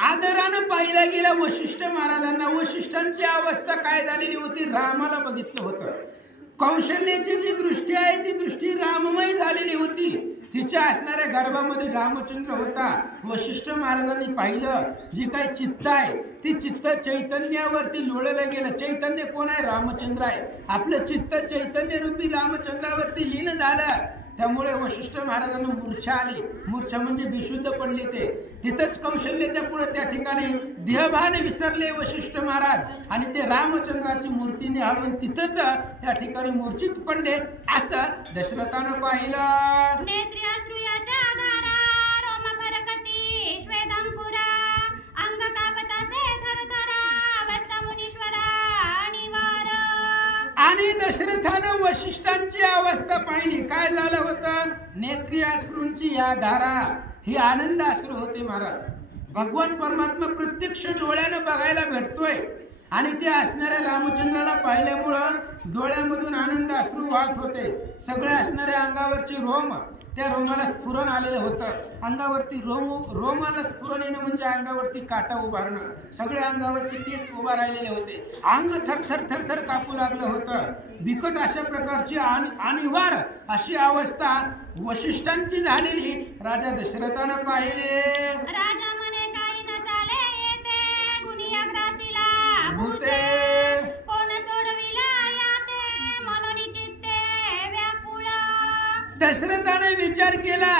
आदरानं पाहिला गेला वशिष्ठ महाराजांना. वशिष्ठांची अवस्था काय झालेली होती रामाला बघितलं होतं. कौशल्याची जी दृष्टी आहे ती दृष्टी राममय झालेली होती. तिच्या असणाऱ्या गर्भामध्ये रामचंद्र होता. वशिष्ठ महाराजांनी पाहिलं जी काही चित्त आहे ती चित्त चैतन्यावरती लोळलं गेलं. चैतन्य कोण आहे? रामचंद्र आहे. आपलं चित्त चैतन्य रूपी रामचंद्रावरती लीन झालं. त्यामुळे वशिष्ठ महाराजांना मूर्छा आली. मूर्छा म्हणजे बेशुद्ध पडले. ते तिथंच कौशल्याच्या पुढे त्या ठिकाणी देहभान विसरले वशिष्ठ महाराज आणि ते रामचंद्राची मूर्ती निहाळून तिथंच त्या ठिकाणी मूर्छित पडले. असं दशरथानं पाहिलं. आणि दशरथानं वशिष्ठांची अवस्था पाहिली. काय झालं होतं? नेत्री अश्रूंची या धारा ही आनंद अश्रू होते महाराज. भगवान परमात्मा प्रत्यक्ष डोळ्यानं बघायला भेटतोय आणि ते असणाऱ्या रामचंद्राला पाहिल्यामुळं डोळ्यामधून आनंद अश्रू वाहत होते. सगळ्या असणाऱ्या अंगावरची रोम त्या रोमाला स्फुरण आलेलं होतं. अंगावरती रोमाला स्फुरण येणं म्हणजे अंगावरती काटा उभारणं. सगळ्या अंगावरचे केस उभा राहिलेले होते. अंग थरथर थरथर कापू लागलं होतं. बिकट अशा प्रकारची अनिवार अशी अवस्था वशिष्ठांची झालेली राजा दशरथानं पाहिले. राजा म्हणे काही न चाले येते गुनिया ग्रासीला भूते कोण सोडविला याते मनोनी चित्ते व्याकुळ. दशरथाने विचार केला,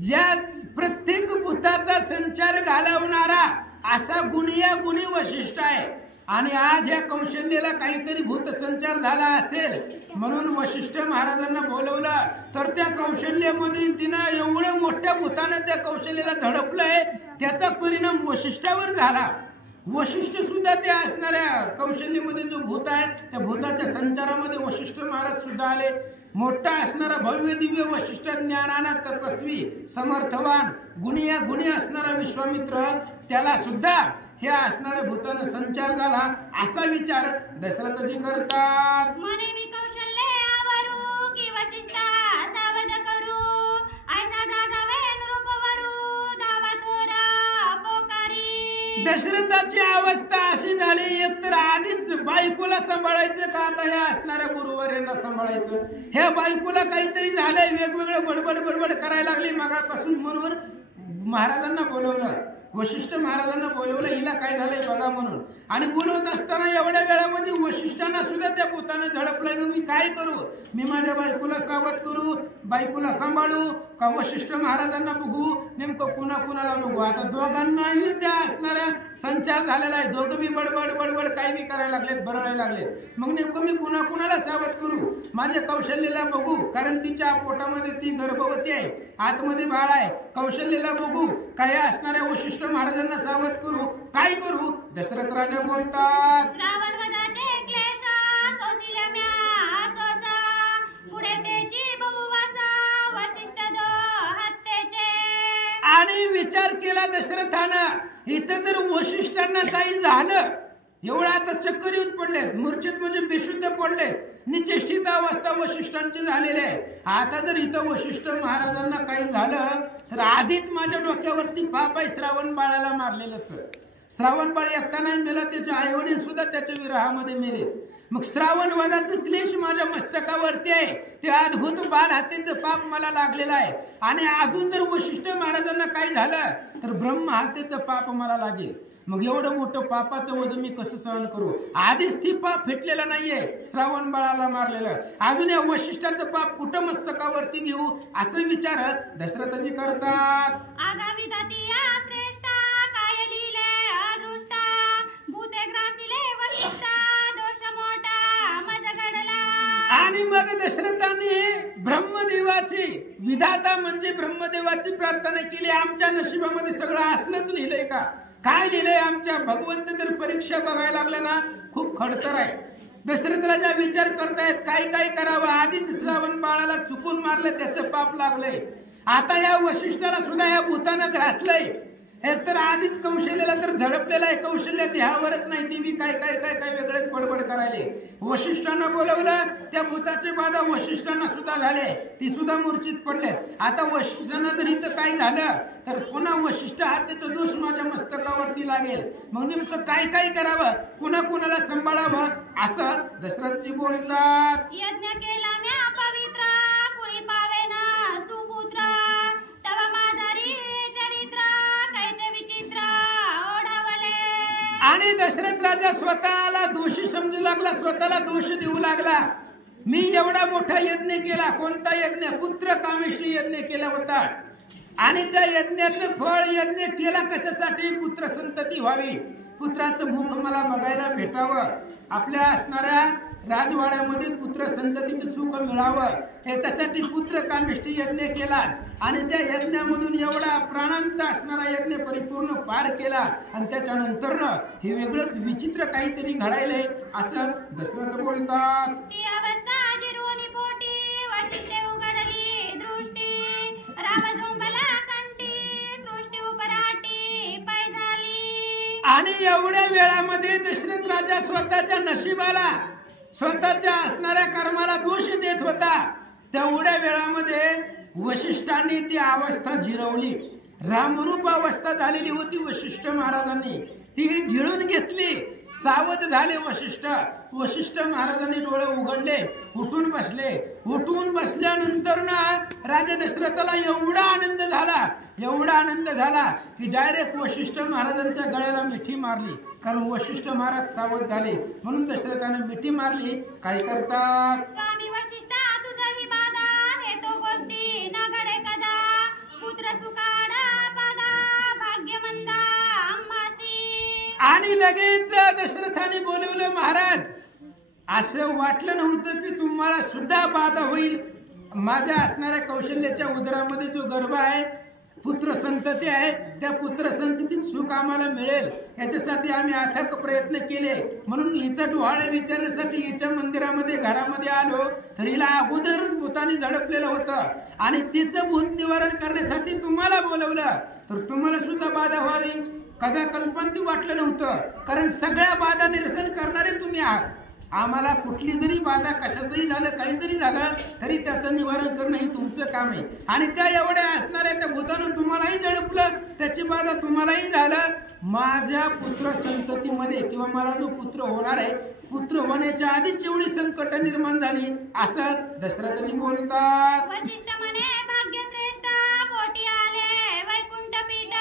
ज्या प्रत्येक भूताचा संचार घालवणारा असा गुणिया गुणी वशिष्ठ आहे आणि आज या कौशल्याला काहीतरी भूत संचार झाला असेल म्हणून वशिष्ठ महाराजांना बोलवलं. तर त्या कौशल्यामध्ये तिनं एवढ्या मोठ्या भूतानं त्या कौशल्याला झडपलंय, त्याचा परिणाम वशिष्ठावर झाला. वशिष्ठ सुद्धा त्या असणाऱ्या कौशल्यामध्ये जो भूत आहे त्या भूताच्या संचारामध्ये वशिष्ठ महाराज सुद्धा आले. मोठा असणारा भव्य दिव्य वशिष्ठ ज्ञानाना तपस्वी समर्थवान गुणिया गुणी असणारा विश्वामित्र त्याला सुद्धा हे असणाऱ्या भूतानं संचार झाला असा विचार दशरथजी करतात. म्हणे मी कौशल्ये आवरू की वशिष्ठा सावध करू ऐसा जावे नृपवरू धावा थोरा पोकारी. दशरथाची अवस्था अशी झाली, एकतर आधीच बायकोला सांभाळायचं का आता या असणाऱ्या गुरुवर्यांना सांभाळायचं. ह्या बायकोला काहीतरी झालंय, वेगवेगळं बडबड बडबड करायला लागली मागापासून, म्हणून महाराजांना बोलवलं. वशिष्ठ महाराजांना बोलवलं, हिला काय झालंय बघा म्हणून. आणि बोलवत असताना एवढ्या वेळामध्ये वशिष्ठांना सुद्धा त्या भूताने झडपलंय. मग मी काय करू? मी माझ्या बायकोला सावध करू, बायकोला सांभाळू का वशिष्ठ महाराजांना बघू, नेमकं कुणाला बघू? आता दोघांनाही त्या असणाऱ्या संचार झालेला आहे. दोघं बी बडबड बडबड काही बी करायला लागलेत, बरळायला लागलेत. मग नेमकं मी कुणाला सावध करू? माझ्या कौशल्याला बघू, कारण तिच्या पोटामध्ये ती गर्भवती आहे, आतमध्ये बाळ आहे. कौशल्याला बघू, काय असणाऱ्या वशिष्ठ महाराजांना सावध करू, काय करू? दशरथ राजा बोलतात, श्रावण वदाचे क्लेश सोसिले म्या सोसा पुढे त्याची बहुवासा वशिष्ठ दो हत्तेचे. आणि विचार केला दशरथानं, इथं जर वशिष्ठांना काही झालं, एवढं आता चक्कर येऊन पडलेत, मूर्छित म्हणजे बेशुद्ध पडलेत, निचेष्टित अवस्था वशिष्ठांची झालेली आहे. आता जर इथं वशिष्ठ महाराजांना काही झालं तर आधीच माझ्या डोक्यावरती पाप आहे, श्रावण बाळाला मारलेलंच. श्रावण बाळ एकटा नाही मेला, त्याचे आई वडील सुद्धा त्याच्या विरहामध्ये मेले. मग श्रावण वधाचं क्लेश माझ्या मस्तकावरती आहे, ते अद्भुत बाल हत्येचं पाप मला लागलेलं आहे. आणि अजून जर वशिष्ठ महाराजांना काही झालं तर ब्रह्म हत्येचं पाप मला लागेल. मग एवढं मोठं पापाचं वजन मी कसं सहन करू? आधीच ती पाप फेटलेला नाहीये, श्रावण बाळाला मारलेलं, अजून या वशिष्ठाचं पाप कुठं मस्तकावरती घेऊ असं विचार दशरथजी करतात. आगावी दातिया श्रेष्ठा काय लिहिले अदृष्टा भूते ग्रासिले वशिष्ठा दोष मोठा मज घडला. आणि मग दशरथाने ब्रह्मदेवाची विधाता म्हणजे ब्रह्मदेवाची प्रार्थना केली. आमच्या नशिबामध्ये सगळं असलंच लिहिलंय का? काय लिहिलंय? आमच्या भगवंत तर परीक्षा बघायला लागल्या ना खूप खडतर आहे. दशरथ राजा विचार करतायत काय करावं. आधीच श्रावण बाळाला चुकून मारलं, त्याचं पाप लागलंय. आता या वशिष्ठाला सुद्धा या भूतानं ग्रासलंय. एकतर आधीच कौशल्याला तर झडपलेला आहे, कौशल्य ह्यावरच नाही, ती बी काय वेगळेच बडबड करायले. वशिष्ठांना बोलवलं, त्या भूताचे बाधा वशिष्ठांना सुद्धा झाले, ती सुद्धा मूर्छित पडले. आता वशिष्ठांना जर इथं काय झालं तर पुन्हा वशिष्ठ हत्येचा दोष माझ्या मस्तकावरती लागेल. मग नेमकं काय करावं, कुणाला सांभाळावं असं दशरथजी बोलतात. यज्ञ केला म्या पवित्र कुळी पावेना सुपुत्र तव माझारी चरित्र कैचे विचित्र ओढावले. आणि दशरथ राजा स्वतःला दोषी समजू लागला, स्वतःला दोष देऊ लागला. मी एवढा मोठा यज्ञ केला, कोणता यज्ञ? पुत्र कामेष्टी यज्ञ केला होता. आणि त्या यज्ञाचं फळ यज्ञ केला कशासाठी? पुत्र संतती व्हावी, पुत्राचं मुख मला बघायला भेटावं, आपल्या असणाऱ्या राजवाड्यामध्ये पुत्र संततीचं सुख मिळावं, याच्यासाठी पुत्र कामेष्टी यज्ञ केला. आणि त्या यज्ञामधून एवढा प्राणांत असणारा यज्ञ परिपूर्ण पार केला. आणि त्याच्यानंतर हे वेगळंच विचित्र काहीतरी घडायलंय असं दशरथ बोलतात. ती अवस्था जिरुनी पोटी वशिष्ठे उघडली दृष्टी राम झुंबला कंठी सृष्टी उपराटी पाय झाली. आणि एवढ्या वेळामध्ये दशरथ राजा स्वतःच्या नशिबाला स्वतःच्या असणाऱ्या कर्माला दोष देत होता. तेवढ्या वेळामध्ये वशिष्ठांनी ती अवस्था जिरवली. रामरूप अवस्था झालेली होती वशिष्ठ महाराजांनी, ती गिळून घेतली. सावध झाले वशिष्ठ. वशिष्ठ महाराजांनी डोळे उघडले, उठून बसले. उठून बसल्यानंतर ना राजा दशरथाला एवढा आनंद झाला की डायरेक्ट वशिष्ठ महाराजांच्या गळ्याला मिठी मारली. कारण वशिष्ठ महाराज सावध झाले म्हणून दशरथाने मिठी मारली. काय करतात? स्वामी वशिष्ठा तुझही बाधा हे तो गोष्टी न घडे कदा पुत्र सुकाडा पादा भाग्यमंदा आम्हासी. आणि लगेच दशरथाने बोलवलं, महाराज असं वाटलं नव्हतं की तुम्हाला सुद्धा बाधा होईल. माझ्या असणाऱ्या कौशल्याच्या उदरामध्ये जो गर्भ आहे, पुत्र संतती आहे, त्या पुत्र संततीत सुख आम्हाला मिळेल याच्यासाठी आम्ही अथक प्रयत्न केले. म्हणून हिचा डोहाळे विचारण्यासाठी हिच्या मंदिरामध्ये घरामध्ये आलो तर हिला अगोदरच भूताने झडपलेलं होतं आणि तिचं भूत निवारण करण्यासाठी तुम्हाला बोलवलं तर तुम्हाला सुद्धा बाधा व्हावी कदा कल्पना वाटलं नव्हतं. कारण सगळ्या बाधा निरसन करणारे तुम्ही आहात. आम्हाला कुठली जरी बाधा कशाचंही झालं, काही जरी झालं तरी त्याचं निवारण करणं हे तुमचं काम आहे. आणि त्या एवढ्या असणाऱ्या त्या भूतानं तुम्हालाही झडपलं, त्याची बाधा तुम्हालाही झालं. माझ्या पुत्र संततीमध्ये किंवा मला जो पुत्र होणार आहे, पुत्र होण्याच्या आधीच एवढी संकट निर्माण झाली असं दशरथजी बोलतात. वशिष्ठ म्हणे भाग्यश्रेष्ठ पोटी आले वैकुंठ पीठ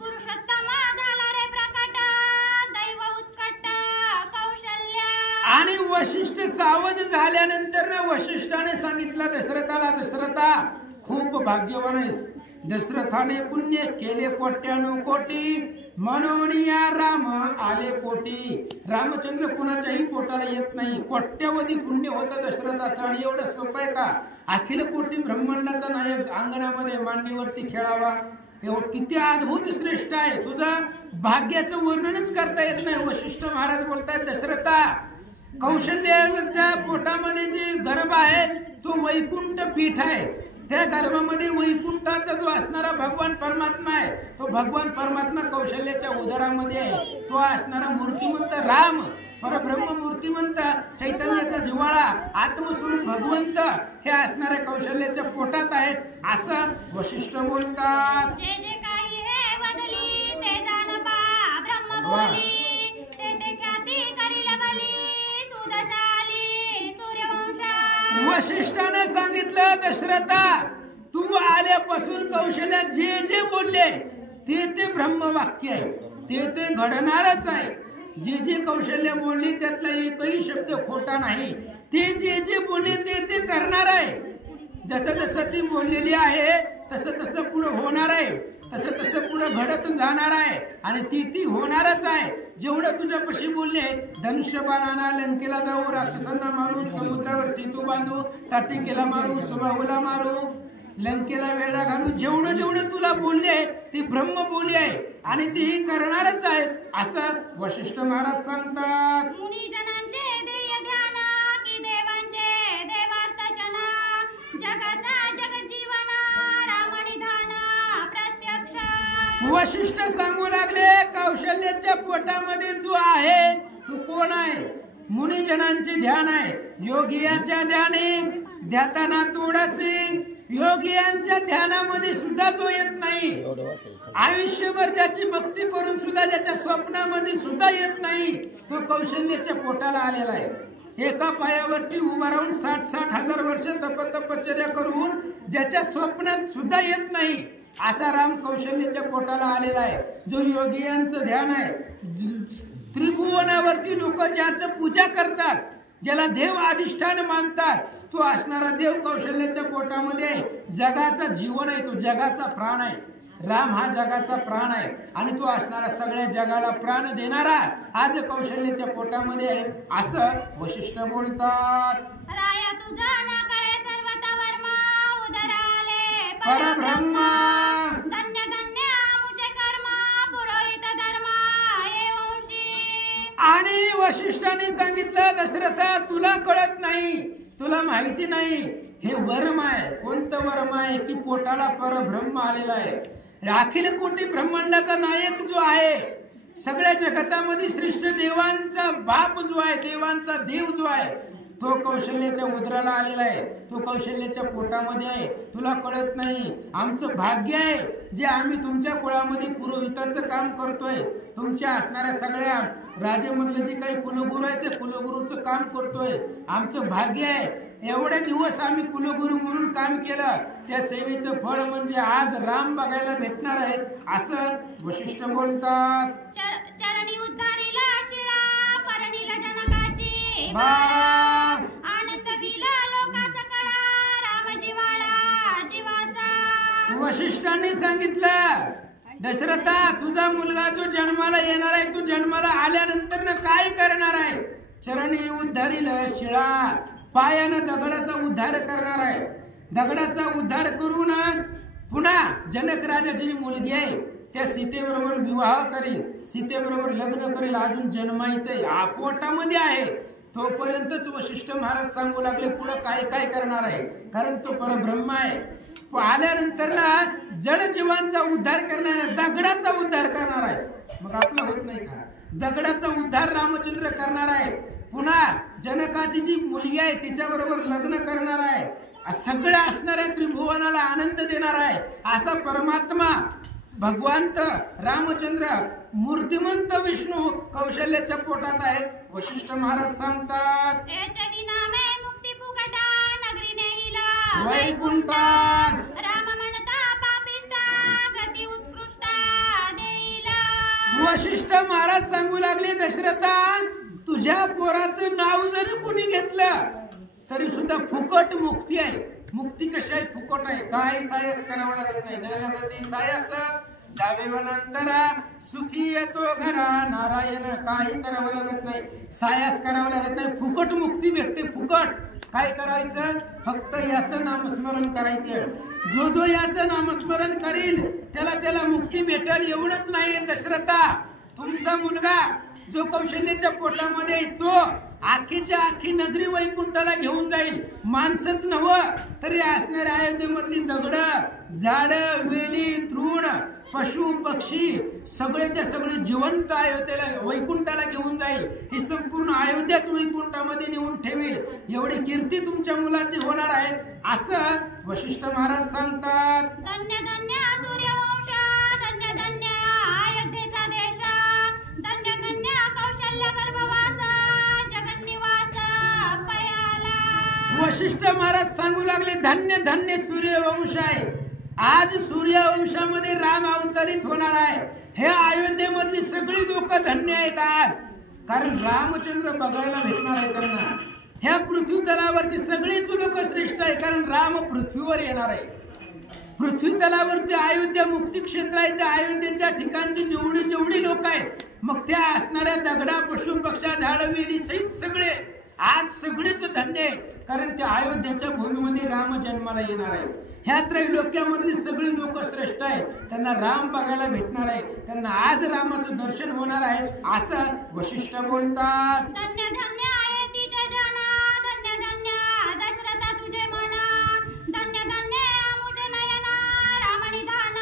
पुरुषोत्तम झाला रे प्रकट दैव उत्कट कौशल्य. आणि वशिष्ठ सावध झाल्यानंतर ना वशिष्ठाने सांगितलं दशरथाला, दशरथा खूप भाग्यवान आहेस. दशरथाने पुण्य केले कोट्यानुकोटी म्हणून या राम आले पोटी. रामचंद्र कुणाच्याही पोटाला येत नाही. कोट्यावधी पुण्य होतं दशरथाचं. आणि एवढं सोपं आहे का? अखिल कोटी ब्रह्मांडाचा नायक अंगणामध्ये मांडीवरती खेळावा, एवढं किती अद्भुत श्रेष्ठ आहे. तुझं भाग्याचं वर्णनच करता येत नाही. वशिष्ठ महाराज बोलतायत, दशरथा कौशल्याच्या पोटामध्ये जे गर्भ आहे तो वैकुंठ पीठ आहे. त्या गर्भामध्ये वैकुंठाचा जो असणारा भगवान परमात्मा आहे, तो भगवान परमात्मा कौशल्याच्या उदरामध्ये आहे. तो असणारा मूर्तिमंत राम परब्रह्म मूर्तिमंत चैतन्याचा जिव्हाळा आत्मस्वरूप भगवंत हे असणाऱ्या कौशल्याच्या पोटात आहेत असं वशिष्ठ बोलतात. जे जे काही हे वदली ते जाण पा ब्रह्म बोली ते ते ख्याती करील बली सुदशाली सूर्यवंशा. वशिष्ठाने सांगितलं, दशरथा तू आल्यापासून कौशल्यात जे जे बोलले ते ते ब्रह्मवाक्य आहे, ते ते घडणारच आहे. जे जे कौशल्य बोलली त्यातला एकही शब्द खोटा नाही. ते जे जे बोलले ते ते करणार आहे. जसं जसं ती बोललेली आहे तसं तसं पुढं होणार आहे, तसं तसं पुढं घडत जाणार आहे आणि ती होणारच आहे. जेवढं तुझ्यापाशी बोलले, धनुष्यबाण आणा, लंकेला जाऊ, राक्षसांना मारू, समुद्रावर सेतू बांधू, ताटिकेला मारू, सुबाहूला मारू, लंकेला वेढा घालू, जेवढं जेवढं तुला बोलले ती ब्रह्म बोली आहे आणि तीही करणारच आहे असं वशिष्ठ महाराज सांगतात. मुनिजनांचे ध्येय ध्यान की देवांचे देवार्थचना जगाचा जगजीवन रामनिधान प्रत्यक्ष. वशिष्ठ सांगू लागले, कौशल्याच्या पोटामध्ये जो आहे तो कोण आहे? मुनिजनांचे ध्यान आहे. योगियांच्या ध्याने ध्याताना तोडसे. योगियांच्या ध्यानामध्ये सुद्धा जो येत नाही, आयुष्यभर ज्याची भक्ती करून सुद्धा ज्याच्या स्वप्नामध्ये सुद्धा येत नाही, तो कौशल्याच्या पोटाला आलेला आहे. एका पायावरती उभा राहून 60-60 हजार वर्ष तपश्चर्या करून ज्याच्या स्वप्नात सुद्धा येत नाही असा राम कौशल्याच्या पोटाला आलेला आहे. जो योगियांचं ध्यान आहे, त्रिभुवनावरती लोक ज्याचं पूजा करतात, ज्याला देव अधिष्ठान मानतात, तो असणारा देव कौशल्याच्या पोटामध्ये जगाचा जीवन आहे, तो जगाचा प्राण आहे. राम हा जगाचा प्राण आहे आणि तो असणारा सगळ्या जगाला प्राण देणारा आज कौशल्याच्या पोटामध्ये आहे असं वशिष्ठ बोलतात. राया तुझा ना कळे सर्वता वर्मा उदराले परब्रह्म. धन्य धन्य मुझे कर्म पुरोहित धर्म हे वंशी. आणि वशिष्ठाने सांगितलं, दशरथा तुला कळत नाही, तुला माहिती नाही, हे वर्म आहे. कोणतं वर्म आहे की पोटाला परब्रह्म आलेला आहे. अखिल कोटी ब्रह्मांडाचा नायक जो आहे सगळ्या जगतामध्ये श्रेष्ठ देवांचा बाप जो आहे, देवांचा देव जो आहे, तो कौशल्याच्या उदराला आलेला आहे, तो कौशल्याच्या पोटामध्ये आहे. तुला कळत नाही. आमचं भाग्य आहे जे आम्ही तुमच्या कुळामध्ये पुरोहिताचं काम करतोय. तुमच्या असणाऱ्या सगळ्या राजेमधले जे काही कुलगुरू आहे ते कुलगुरूचं काम करतोय. आमचं भाग्य आहे. एवढे दिवस आम्ही कुलगुरू म्हणून काम केलं, त्या सेवेचं फळ म्हणजे आज राम बघायला भेटणार आहे, असं वशिष्ठ बोलतात. चरणी उद्धारीला शिळा, परणीला जनकाची बाळा, आनंदगीला लोका सकळा, राम जिवाळा जीवाचा. वशिष्ठांनी सांगितलं, दशरथा तुझा मुलगा जो जन्माला येणार आहे, तू जन्माला आल्यानंतर काय करणार आहे? चरणी उद्धारीला शिळा, पायानं दगडाचा उद्धार करणार आहे. दगडाचा उद्धार करून पुन्हा जनक राजाची जी मुलगी आहे त्या सीतेबरोबर विवाह करील, सीतेबरोबर लग्न करील. अजून जन्मायचंय, पोटामध्ये आहे तोपर्यंतच वशिष्ठ महाराज सांगू लागले पुढे काय काय करणार आहे, कारण तो परब्रह्म आहे. आल्यानंतर जड जीवांचा उद्धार करणार आहे, दगडाचा उद्धार करणार आहे. मग आपला होत नाही का? दगडाचा उद्धार रामचंद्र करणार आहे. पुन्हा जनकाची जी मुलगी आहे तिच्याबरोबर लग्न करणार आहे. सगळ्या असणाऱ्या त्रिभुवनाला आनंद देणार आहे. असा परमात्मा भगवंत रामचंद्र मूर्तिमंत विष्णू कौशल्याच्या पोटात आहे. वशिष्ठ महाराज सांगतात, वैकुंठात राम म्हणता पापिष्टा, गती उत्कृष्टा देईला. वशिष्ठ महाराज सांगू लागले, दशरथा तुझ्या पोराचं नाव जरी कुणी घेतलं तरी सुद्धा फुकट मुक्ती आहे. मुक्ती कशी आहे? फुकट आहे. काय सायस करावं लागत नाही. नरगती सायस जावे वनांतरा, सुखी येतो घरा नारायण. काही करावं लागत नाही, सायस करावं लागत नाही. फुकट मुक्ती भेटते. फुकट. काय करायचं? फक्त याचं नामस्मरण करायचं. जो जो याचं नामस्मरण करील त्याला मुक्ती भेटेल. एवढंच नाही दशरथा, तुमचा मुलगा जो कौशल्याच्या पोटामध्ये तो आखीच्या आखी नगरी वैकुंठाला घेऊन जाईल. माणसंच नव्ह तरी असणाऱ्या अयोध्येमधली दगड, झाड, वेली, तृण, पशु पक्षी सगळेच्या सगळे जिवंत अयोध्येला वैकुंठाला घेऊन जाईल. ही संपूर्ण अयोध्याच वैकुंठामध्ये नेऊन ठेवील. एवढी कीर्ती तुमच्या मुलाची होणार आहे, असं वशिष्ठ महाराज सांगतात. धन्य धन्य सूर्यवंश, धन्य धन्य अयोध्येचा देश, धन्य धन्य कौशल्य गर्भवास, जगन्निवास पयाला. वशिष्ठ महाराज सांगू लागले, धन्य धन्य सूर्यवंश आहे. आज सूर्यवंशामध्ये राम अवतरित होणार आहे. हे अयोध्येमधली सगळी लोक धन्य आहेत आज, कारण रामचंद्र बघायला भेटणार आहे त्यांना. ह्या पृथ्वी तलावरची सगळीच लोक श्रेष्ठ आहे, कारण राम पृथ्वीवर येणार आहे. पृथ्वी तलावरती अयोध्या मुक्ती क्षेत्र आहे. त्या अयोध्येच्या ठिकाणची जेवढी जेवढी लोक आहेत, मग त्या असणाऱ्या दगडा, पशु पक्षा, झाड, वेली सहित सगळे आज सगळेच धन्य आहे, कारण त्या अयोध्येच्या भूमीमध्ये राम जन्माला येणार आहे. ह्या त्रैलोक्यामधली सगळी लोक श्रेष्ठ आहेत, त्यांना राम बघायला भेटणार आहे, त्यांना आज रामाचं दर्शन होणार आहे, असं वशिष्ठ बोलतात. धन्य धन्य अयोध्येच्या जना, धन्य धन्य दशरथा तुझे मन, धन्य धन्य मुझ नयन रामनिधान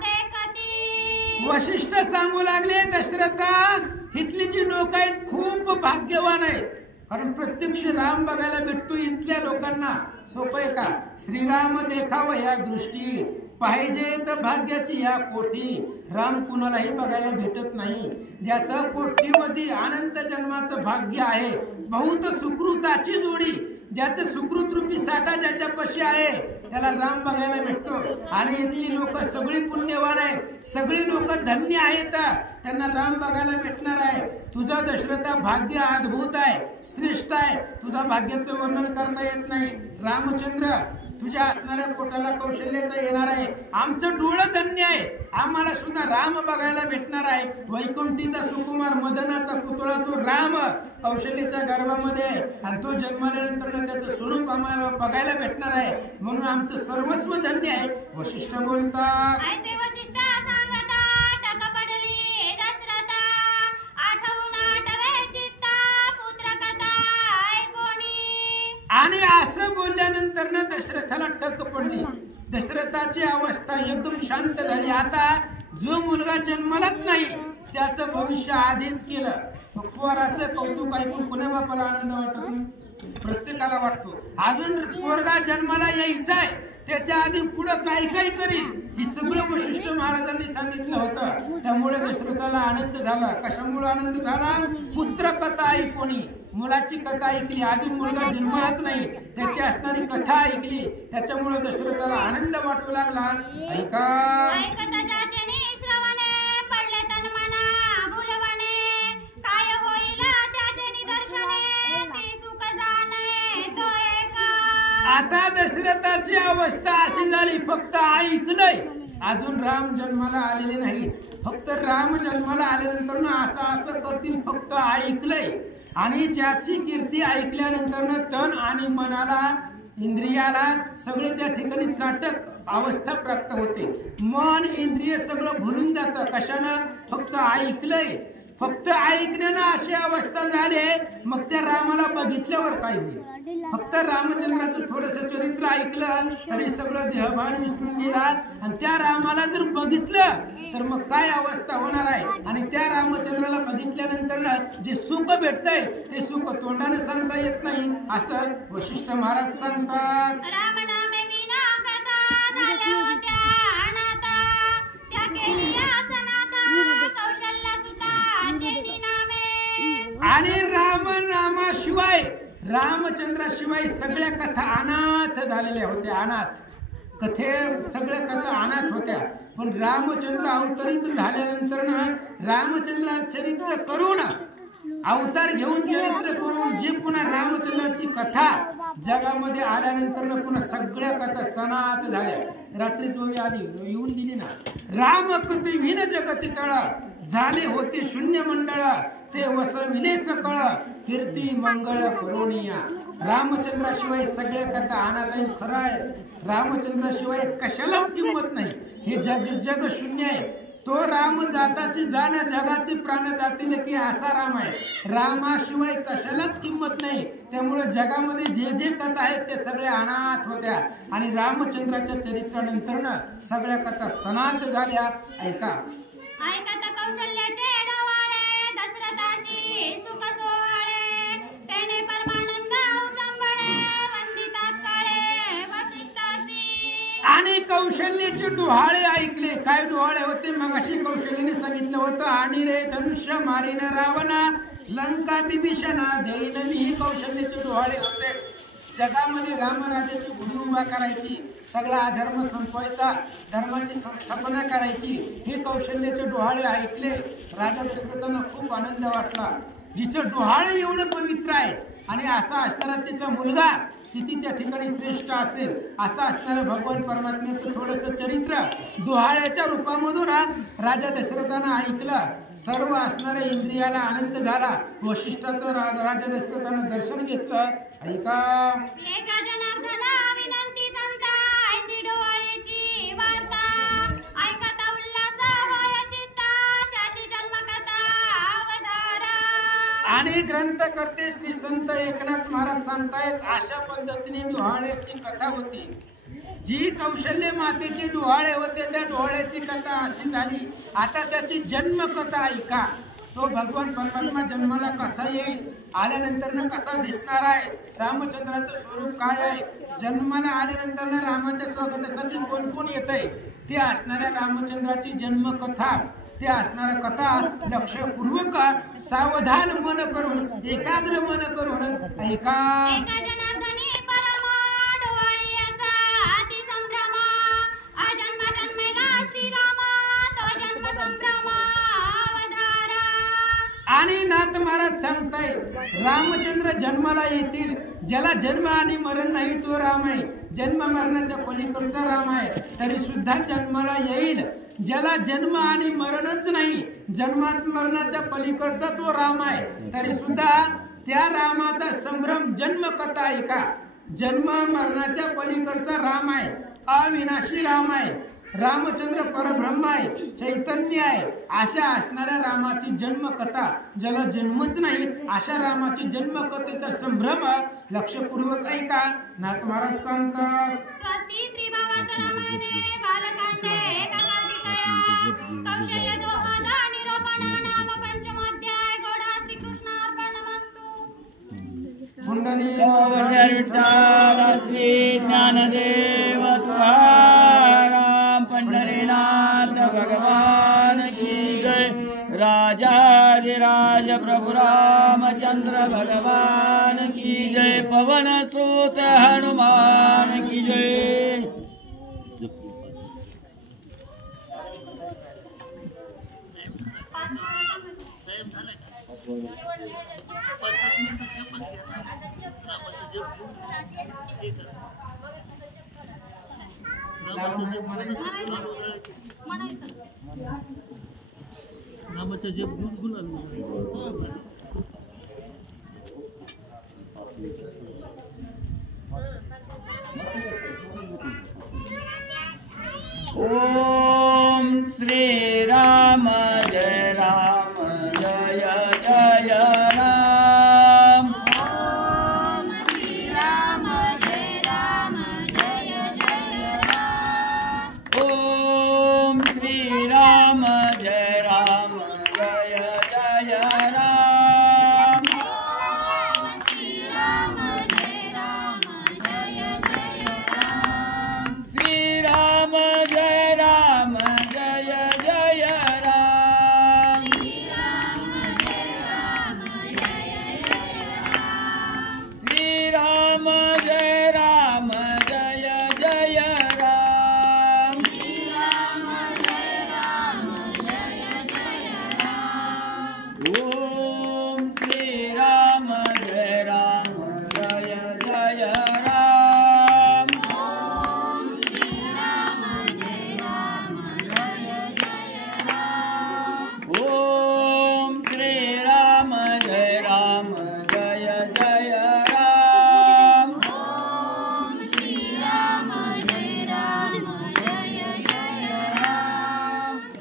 देखती. वशिष्ठ सांगू लागले, दशरथा इथली जी लोक आहेत खूप भाग्यवान आहेत, कारण प्रत्यक्ष राम बघायला भेटतो. इथल्या लोकांना सोपं आहे का? श्रीराम देखावं या दृष्टी, पाहिजे तर भाग्याची या कोठी. राम कुणालाही बघायला भेटत नाही. ज्याचं कोठीमध्ये अनंत जन्माचं भाग्य आहे, बहुत सुकृताची जोडी, ज्याचं सुकृत रूपी साठा ज्याच्यापाशी आहे त्याला राम बघायला भेटतो. आणि इथली लोक सगळी पुण्यवान आहेत, सगळी लोक धन्य आहेत, त्यांना राम बघायला भेटणार आहे. तुझा दशरथा भाग्य अद्भुत आहे, श्रेष्ठ आहे. तुझा भाग्याचं वर्णन करता येत नाही. रामचंद्र तुझ्या असणाऱ्या पोटाला कौशल्याचं येणार आहे. आमचं डोळं धन्य आहे, आम्हाला सुद्धा राम बघायला भेटणार आहे. वैकुंठीचा सुकुमार मदनाचा पुतळा तो राम कौशल्याच्या गर्भामध्ये आहे, आणि तो जन्माल्यानंतर त्याचं स्वरूप आम्हाला बघायला भेटणार आहे. म्हणून आमचं सर्वस्व धन्य आहे. वशिष्ठ बोलतात, आणि असं बोलल्यानंतर ना दशरथाला टक पडली. दशरथाची अवस्था एकदम शांत झाली. आता जो मुलगा जन्मालाच नाही त्याचं भविष्य आधीच केलं. पोराचं कौतुक ऐकून कोणा बापाला आनंद वाटतो? प्रत्येकाला वाटतो. अजून पोरगा जन्माला यायचा आहे, त्याच्या आधी पुढं काय काय करील ही सगळं वैशिष्ट्य महाराजांनी सांगितलं होतं. त्यामुळे दशरथाला आनंद झाला. कशामुळे आनंद झाला? पुत्र कथा ऐकून, मुलाची कथा ऐकली. अजून मुलगा जन्मालाच नाही, त्याची असणारी कथा ऐकली. त्याच्यामुळे दशरथाला आनंद वाटू लागला. ऐका आता दशरथाची अवस्था अशी झाली, फक्त ऐकलंय, अजून राम जन्माला आलेले नाही. फक्त राम जन्माला आल्यानंतर ना असं करतील, फक्त ऐकलंय. आणि ज्याची कीर्ती ऐकल्यानंतर तन आणि मनाला, इंद्रियाला सगळे त्या ठिकाणी ताटक अवस्था प्राप्त होते. मन इंद्रिय सगळं भुलून जातं. कशानं? फक्त ऐकलंय. फक्त ऐकण्यानं अशी अवस्था झाली. मग त्या रामाला बघितल्यावर काय होईल? फक्त रामचंद्राचं थोडस चरित्र ऐकलं तरी सगळं देहभान विसरून गेला. आणि त्या रामाला जर बघितलं तर मग काय अवस्था होणार आहे? आणि त्या रामचंद्राला बघितल्यानंतर जे सुख भेटतंय ते सुख तोंडाने सांगता येत नाही, असं वशिष्ठ महाराज सांगतात. आणि रामनामाशिवाय, रामचंद्राशिवाय सगळ्या कथा अनाथ झालेल्या होत्या. अनाथ कथे सगळ्या कथा अनाथ होत्या. पण रामचंद्र अवतरित झाल्यानंतर ना, रामचंद्र चरित्र करून, अवतार घेऊन चरित्र करून जी पुन्हा रामचंद्राची कथा जगामध्ये आल्यानंतर पुन्हा सगळ्या कथा सनात झाल्या. रात्रीच मी आली येऊन दिली ना. राम कथी विन जगती तळ, झाले होते शून्य मंडळ, ते वसविले सकळ, कीर्ती मंगळ करोनिया. रामचंद्राशिवाय सगळ्या कथा अनाथ. खरं आहे, रामचंद्राशिवाय कशालाच किंमत नाही. हे जग शून्य आहे. तो राम जाताची जाण्या जगाची प्राण जातील की असा राम आहे. रामाशिवाय कशालाच किंमत नाही. त्यामुळे जगामध्ये जे जे कथा आहेत ते सगळ्या अनाथ होत्या. आणि रामचंद्राच्या चरित्रानंतर ना सगळ्या कथा सनात झाल्या. ऐका कौशल्याचे डोवाळे, दशरथाची सुख सोहळे, त्याने परमानंद उचंबळे, वंदितात काळे वसिष्ठासी. आणि कौशल्याचे डोहाळे ऐकले. काय डोहाळे होते? मगाशी कौशल्याने सांगितलं होतं. आणि रे धनुष्य मारीन रावणा, लंका बिभीषणा देईन मी. कौशल्याचे डोहाळे होते. जगामध्ये रामराज्याची गुढी उभा करायची, सगळा अधर्म संपवायचा, धर्माची स्थापना करायची. हे कौशल्याचे डोहाळे ऐकले. राजा दशरथांना खूप आनंद वाटला. जिचं डोहाळे एवढं पवित्र आहे आणि असा असणारा तिचा मुलगा किती त्या ठिकाणी श्रेष्ठ असेल, असं असणारं भगवान परमात्म्याचं थोडंसं चरित्र डोहाळ्याच्या रूपामधून राजा दशरथानं ऐकलं. सर्व असणाऱ्या इंद्रियाला आनंद झाला. वशिष्ठाचं राजा दशरथानं दर्शन घेतलं. ऐका आणि ग्रंथकर्ते श्री संत एकनाथ महाराज सांगतायत, अशा पद्धतीने डोहाळ्याची कथा होती. जी कौशल्य मातेचे डोहाळे होते त्या डोहाळ्याची कथा अशी झाली. आता त्याची जन्मकथा ऐका. तो भगवान परमात्मा जन्माला कसा येईल, आल्यानंतर कसा दिसणार आहे, रामचंद्राचं स्वरूप काय आहे, जन्माला आल्यानंतर रामाच्या स्वागतासाठी कोण कोण येत आहे, ते असणाऱ्या रामचंद्राची जन्मकथा, ते असणाऱ्या कथा लक्षपूर्वक सावधान मन करून, एकाग्र मन करून ऐका. आणि नाथ महाराज सांगतायत, रामचंद्र जन्माला येतील. ज्याला जन्म आणि मरण नाही तो राम आहे. जन्म मरणाच्या पलीकडचा राम आहे, तरी सुद्धा जन्माला येईल. ज्याला जन्म आणि मरणच नाही, जन्मात मरणाच्या पलीकडचा तो राम आहे, तरी सुद्धा त्या रामाचा संभ्रम जन्मकथा ऐका. जन्म मरणाच्या पलीकडचा राम आहे, अविनाशी राम आहे. रामचंद्र परब्रह्म आहे, चैतन्य आहे. अशा असणाऱ्या रामाची जन्मकथा, ज्याला जन्मच नाही अशा रामाची जन्मकथेचा संभ्रम लक्षपूर्वक ऐका. नाथ महाराज सांगतात, स्वस्ति श्री भावात रामायणे बालकांडे एका कार्तिकाय कौशल्य दोहा निरूपण नाम पंचमोध्याय घोडा श्रीकृष्णार्पणमस्तु। विठ्ठल श्री ज्ञानदेव तुकाराम पंढरीनाथ भगवान की जय। राजाधिराज प्रभु रामचंद्र भगवान की जय। पवन सुत हनुमान की जय। रामाचा जप गुणगुण ओम श्री राम जय राम जय जय राम। ओम श्री राम जय राम जय जय राम। ओम श्री राम जय राम जय जय राम। ओम श्री राम जय राम जय जय राम। श्री राम जय राम जय जय राम। श्री राम जय राम जय जय राम। श्री राम जय राम जय जय राम। श्री राम जय राम जय जय राम। ओम श्री राम जय राम जय जय राम। ओम श्री राम जय राम जय जय राम। ओम श्री राम जय राम जय जय राम। ओम श्री राम जय राम जय जय राम।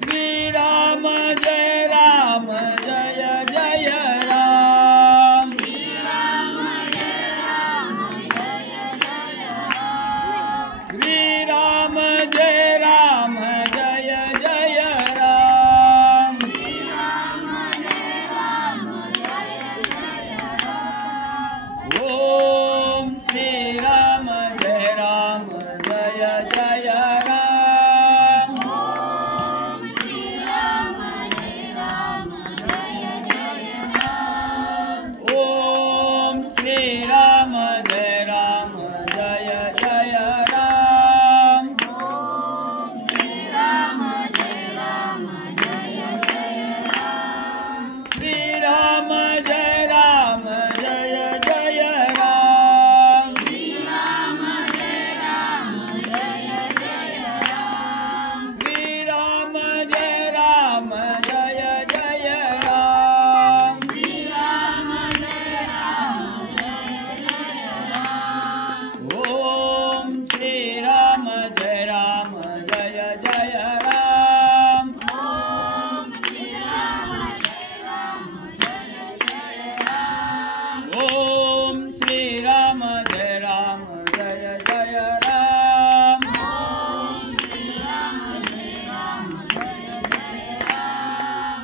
श्री राम जय राम जय जय राम। श्री राम जय राम जय जय राम। श्री राम जय राम जय जय राम। श्री राम जय राम जय जय राम। ओम श्री राम जय राम जय जय राम। ओम श्री राम जय राम जय जय राम। ओम श्री राम जय राम जय जय राम। ओम श्री राम जय राम जय जय राम। श्री राम जय राम जय जय राम। श्री राम जय राम जय जय राम। श्री राम जय राम जय जय राम। श्री राम जय राम जय जय राम। ओम श्री राम जय राम जय जय राम। ओम श्री राम जय राम जय जय राम। ओम श्री राम जय राम जय जय राम। ओम श्री राम जय राम जय जय राम।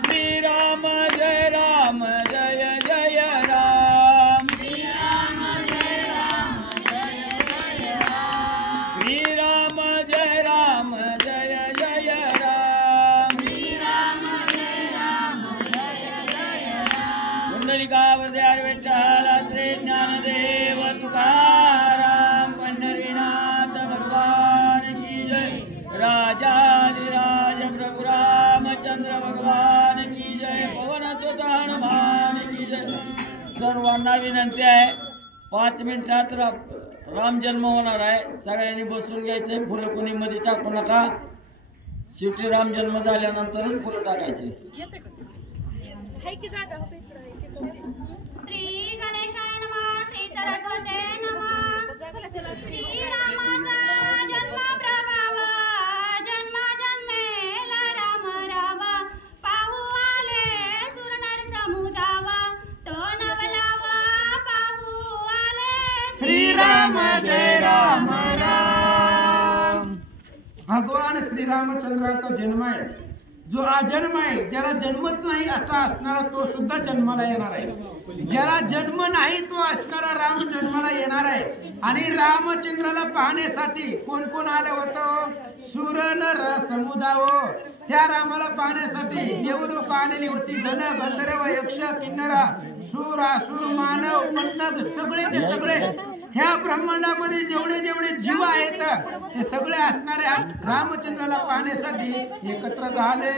श्री राम जय राम जय जय राम। श्री राम जय राम जय जय राम। श्री राम जय राम जय जय राम। श्री राम जय राम जय जय राम। पुंडलिकावतार विठ्ठल श्री ज्ञानदेव तुकाराम पंढरीनाथ भगवान की जय। राजाधिराज प्रभु रामचंद्र भगवान की जय। पवन सुत हनुमान की जय। सर्वांना विनंती आहे 5 मिनिटात राम जन्म होणार आहे. सगळ्यांनी बसून घ्यायचे. फुलं कोणी मध्ये टाकू नका. शेवटी राम जन्म झाल्यानंतरच फुलं टाकायचे. श्री गणेशाय नमः। श्री सरस्वते नमः। श्री रामाचा जन्म प्रभाव जन्म जन्मेला राम रावा पाहू आले सुरनर समुदावा तो नवलावा पाहू आले श्री राम जय राम राम। भगवान श्रीरामचंद्राचा जन्म आहे, जो अजन्म आहे, ज्याला जन्मच नाही असा असणारा तो सुद्धा जन्माला येणार आहे. ज्याला जन्म नाही तो असणारा राम जन्माला येणार आहे. आणि रामचंद्राला पाहण्यासाठी कोण कोण आलं होतं? सुर नर समुदाय. त्या रामाला पाहण्यासाठी देवलोक आलेली होती. गण गंधर्व यक्ष किन्नर सूर असुर मानव पन्नग सगळेचे सगळे ह्या ब्रह्मांडामध्ये जेवढे जेवढे जीव आहेत ते सगळे असणाऱ्या रामचंद्राला पाहण्यासाठी एकत्र झाले.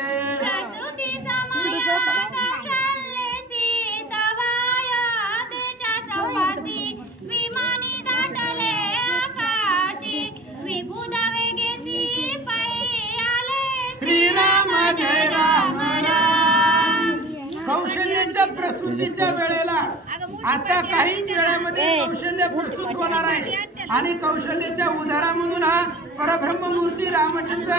श्रीराम जय राम राम. कौशल्याच्या प्रसूतीच्या वेळेला आता काहीच वेळामध्ये कौशल्य प्रसूत होणार आहे आणि कौशल्याच्या उदरामधून हा परब्रह्ममूर्ती रामचंद्र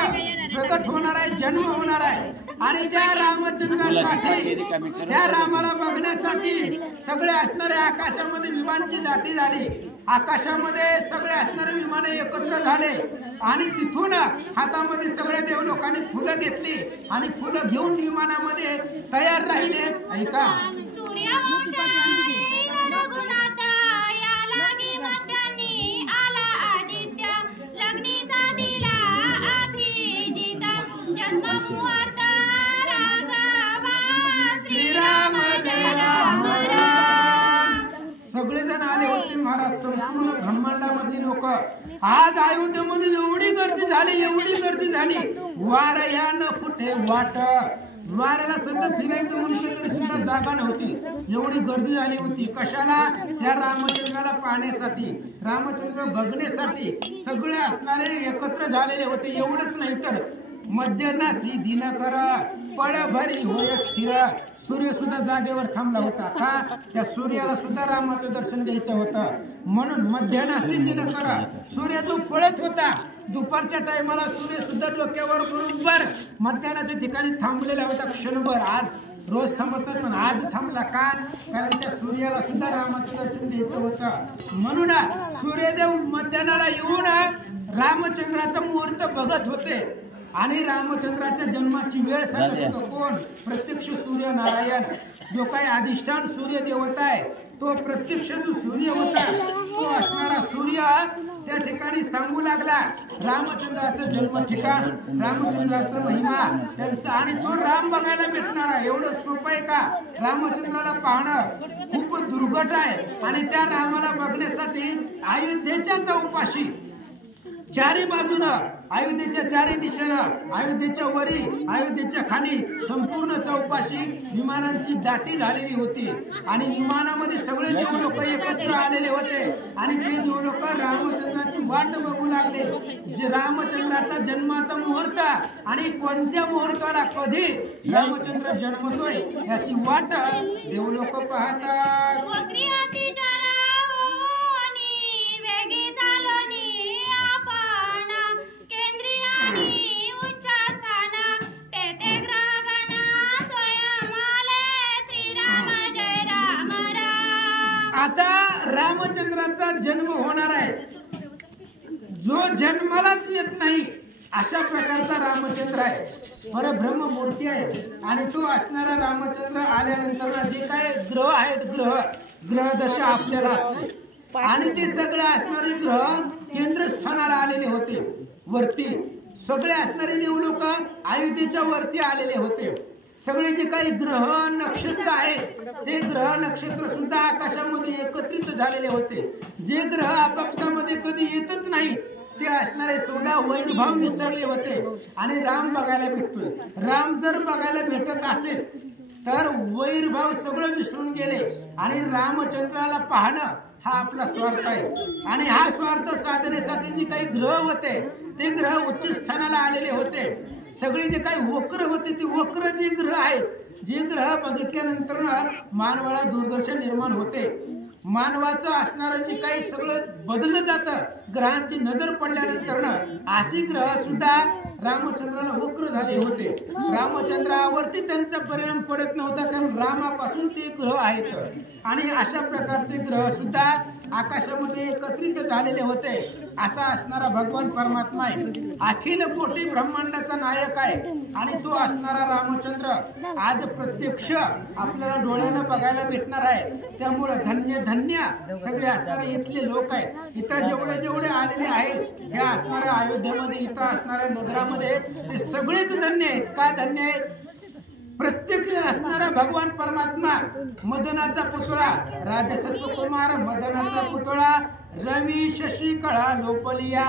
प्रकट होणार आहे, जन्म होणार आहे. आणि त्या रामचंद्रासाठी त्या रामाला बघण्यासाठी सगळे असणारे आकाशामध्ये विमानाची दाटी झाली. आकाशामध्ये सगळे असणारे विमानं एकत्र झाले आणि तिथून हातामध्ये सगळे देव लोकांनी फुलं घेतली आणि फुलं घेऊन विमानामध्ये तयार राहिले. ऐका, सगळेजण आले होते महाराज. संपूर्ण ब्रह्मांडामधली लोक आज अयोध्येमध्ये एवढी गर्दी झाली. वार या न कुठे वाट. वाऱ्याला सुद्धा फिरायचं म्हणजे तरी सुद्धा जागा नव्हती, एवढी गर्दी झाली होती. कशाला? त्या रामचंद्राला पाहण्यासाठी, रामचंद्र बघण्यासाठी सगळे असणारे एकत्र झालेले होते. एवढंच नाही तर मध्यनासी दिनकर पळभरी होय स्थिर. सूर्य सुद्धा जागेवर थांबला होता. का? त्या सूर्याला सुद्धा रामाचं दर्शन घ्यायचं होतं. म्हणून मध्यनासी दिनकर सूर्य जो पळत होता दुपारच्या टायमाला सूर्य सुद्धा डोक्यावर बरोबर मध्यानाच्या ठिकाणी थांबलेला होता क्षणभर. आज रोज थांबतात पण आज थांबला. का? कारण त्या सूर्याला सुद्धा रामाचं दर्शन घ्यायचं होतं. म्हणून सूर्यदेव मध्यानाला येऊन रामचंद्राचा मुहूर्त बघत होते आणि रामचंद्राच्या जन्माची वेळ सांगत होतो. कोण? प्रत्यक्ष सूर्यनारायण, जो काही अधिष्ठान सूर्य देवता आहे तो प्रत्यक्ष जो सूर्य होता तो असणारा सूर्य त्या ठिकाणी सांगू लागला रामचंद्राचं जन्म ठिकाण, रामचंद्राचा महिमा त्यांचा. आणि तो राम बघायला भेटणार आहे. एवढं सोपं आहे का? रामचंद्राला पाहणं खूप दुर्घट आहे. आणि त्या रामाला बघण्यासाठी अयोध्येच्या चौपाशी चारी बाजूनं, अयोध्येच्या चारी दिशेनं, अयोध्येच्या वरी, अयोध्येच्या खाली संपूर्ण चौपाशी विमानांची दाटी झालेली होती. आणि विमानामध्ये सगळे देव लोक एकत्र आलेले होते आणि ते देव लोक रामचंद्राची वाट बघू लागले. जे रामचंद्राचा जन्माचा मुहूर्त आणि कोणत्या मुहूर्ताला कधी रामचंद्र जन्मतोय याची वाट देव लोक पाहतात. आता रामचंद्राचा जन्म होणार आहे. जो जन्मालाच येत नाही अशा प्रकारचा रामचंद्र आहे, परब्रह्म मूर्ती आहे. आणि तो असणारा रामचंद्र आल्यानंतर जे काय ग्रह आहेत, ग्रहदशा आपल्याला असते आणि ते सगळे असणारे ग्रह केंद्रस्थानाला आलेले होते. वरती सगळे असणारे देव लोक अयोध्येच्या वरती आलेले होते. सगळे जे काही ग्रह नक्षत्र आहेत ते ग्रह नक्षत्र सुद्धा आकाशामध्ये एकत्रित झालेले होते. जे ग्रह आपापसामध्ये कधी येतच नाही ते असणारे सुद्धा वैरभाव विसरले होते. आणि राम बघायला भेटतोय. राम जर बघायला भेटत असेल तर वैरभाव सगळं विसरून गेले. आणि रामचंद्राला पाहणं हा आपला स्वार्थ आहे. आणि हा स्वार्थ साधण्यासाठी जे काही ग्रह होते ते ग्रह उच्च स्थानाला आलेले होते. सगळे जे काही वक्र होते ते वक्र जे ग्रह आहेत, जे ग्रह बघितल्यानंतर मानवाला दूरदर्शन निर्माण होते. मानवाचं असणारं जे काही सगळं बदललं जातं ग्रहांची नजर पडल्यानंतर अशी ग्रह सुद्धा रामचंद्राला वक्र झाले होते. रामचंद्रावरती त्यांचा परिणाम पडत नव्हता, कारण रामापासून ते ग्रह आहेत आणि अशा प्रकारचे ग्रह सुद्धा आकाशामध्ये एकत्रित झालेले होते. असा असणारा भगवान परमात्मा आहे, अखिल कोटी ब्रह्मांडाचा नायक आहे आणि तो असणारा रामचंद्र आज प्रत्यक्ष आपल्याला डोळ्यानं बघायला भेटणार आहे. त्यामुळे धन्य धन्य सगळे असणारे इथले लोक आहेत. इथं जेवढे आलेले आहेत ह्या असणाऱ्या अयोध्येमध्ये, इथं असणाऱ्या नगरामध्ये, ते सगळेच धन्य आहेत. का धन्य आहेत? प्रत्यक्ष असणारा भगवान परमात्मा, मदनाचा पुतळा, राजसस्व कुमार मदनाचा पुतळा, रवी शशी कळा लोपलिया.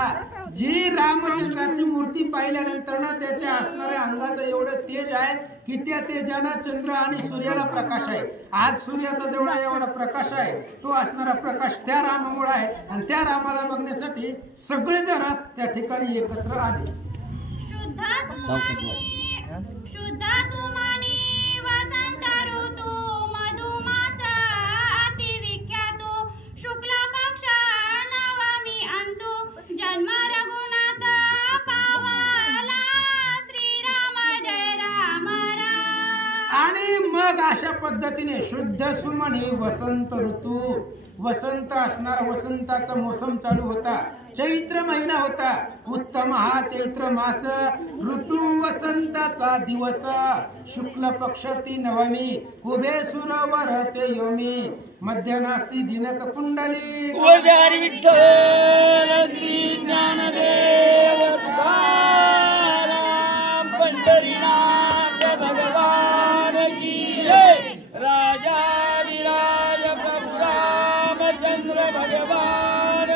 जी रामचंद्राची मूर्ती पाहिल्यानंतर त्याच्या असणाऱ्या अंगाचं एवढं तेज आहे की त्या तेजानं चंद्र आणि सूर्याला प्रकाश आहे. आज सूर्याचा जेवढा एवढा प्रकाश आहे तो असणारा प्रकाश त्या रामामुळे आहे आणि त्या रामाला बघण्यासाठी सगळेजण त्या ठिकाणी एकत्र आले. शुद्ध सुमनी वसंत ऋतू मधुमास अति विख्यातो शुक्ल पक्ष नवमी अंतु जन्म रघुनाथ पावला श्रीराम जय राम राम. आणि मग अशा पद्धतीने शुद्ध सुमनी वसंत ऋतू, वसंत असणारा वसंताचा मोसम चालू होता. चैत्र महिना होता, उत्तम हा चैत्र मास, ऋतू वसंताचा दिवस, शुक्ल पक्ष ती नवमी, उभे सुरवर ते योमी, मध्यनासी दिनक कुंडली. हरी विठ्ठल श्री ज्ञानदेव तुकाराम पंढरीनाथ भगवान की जय. राजाधिराज प्रभु रामचंद्र भगवान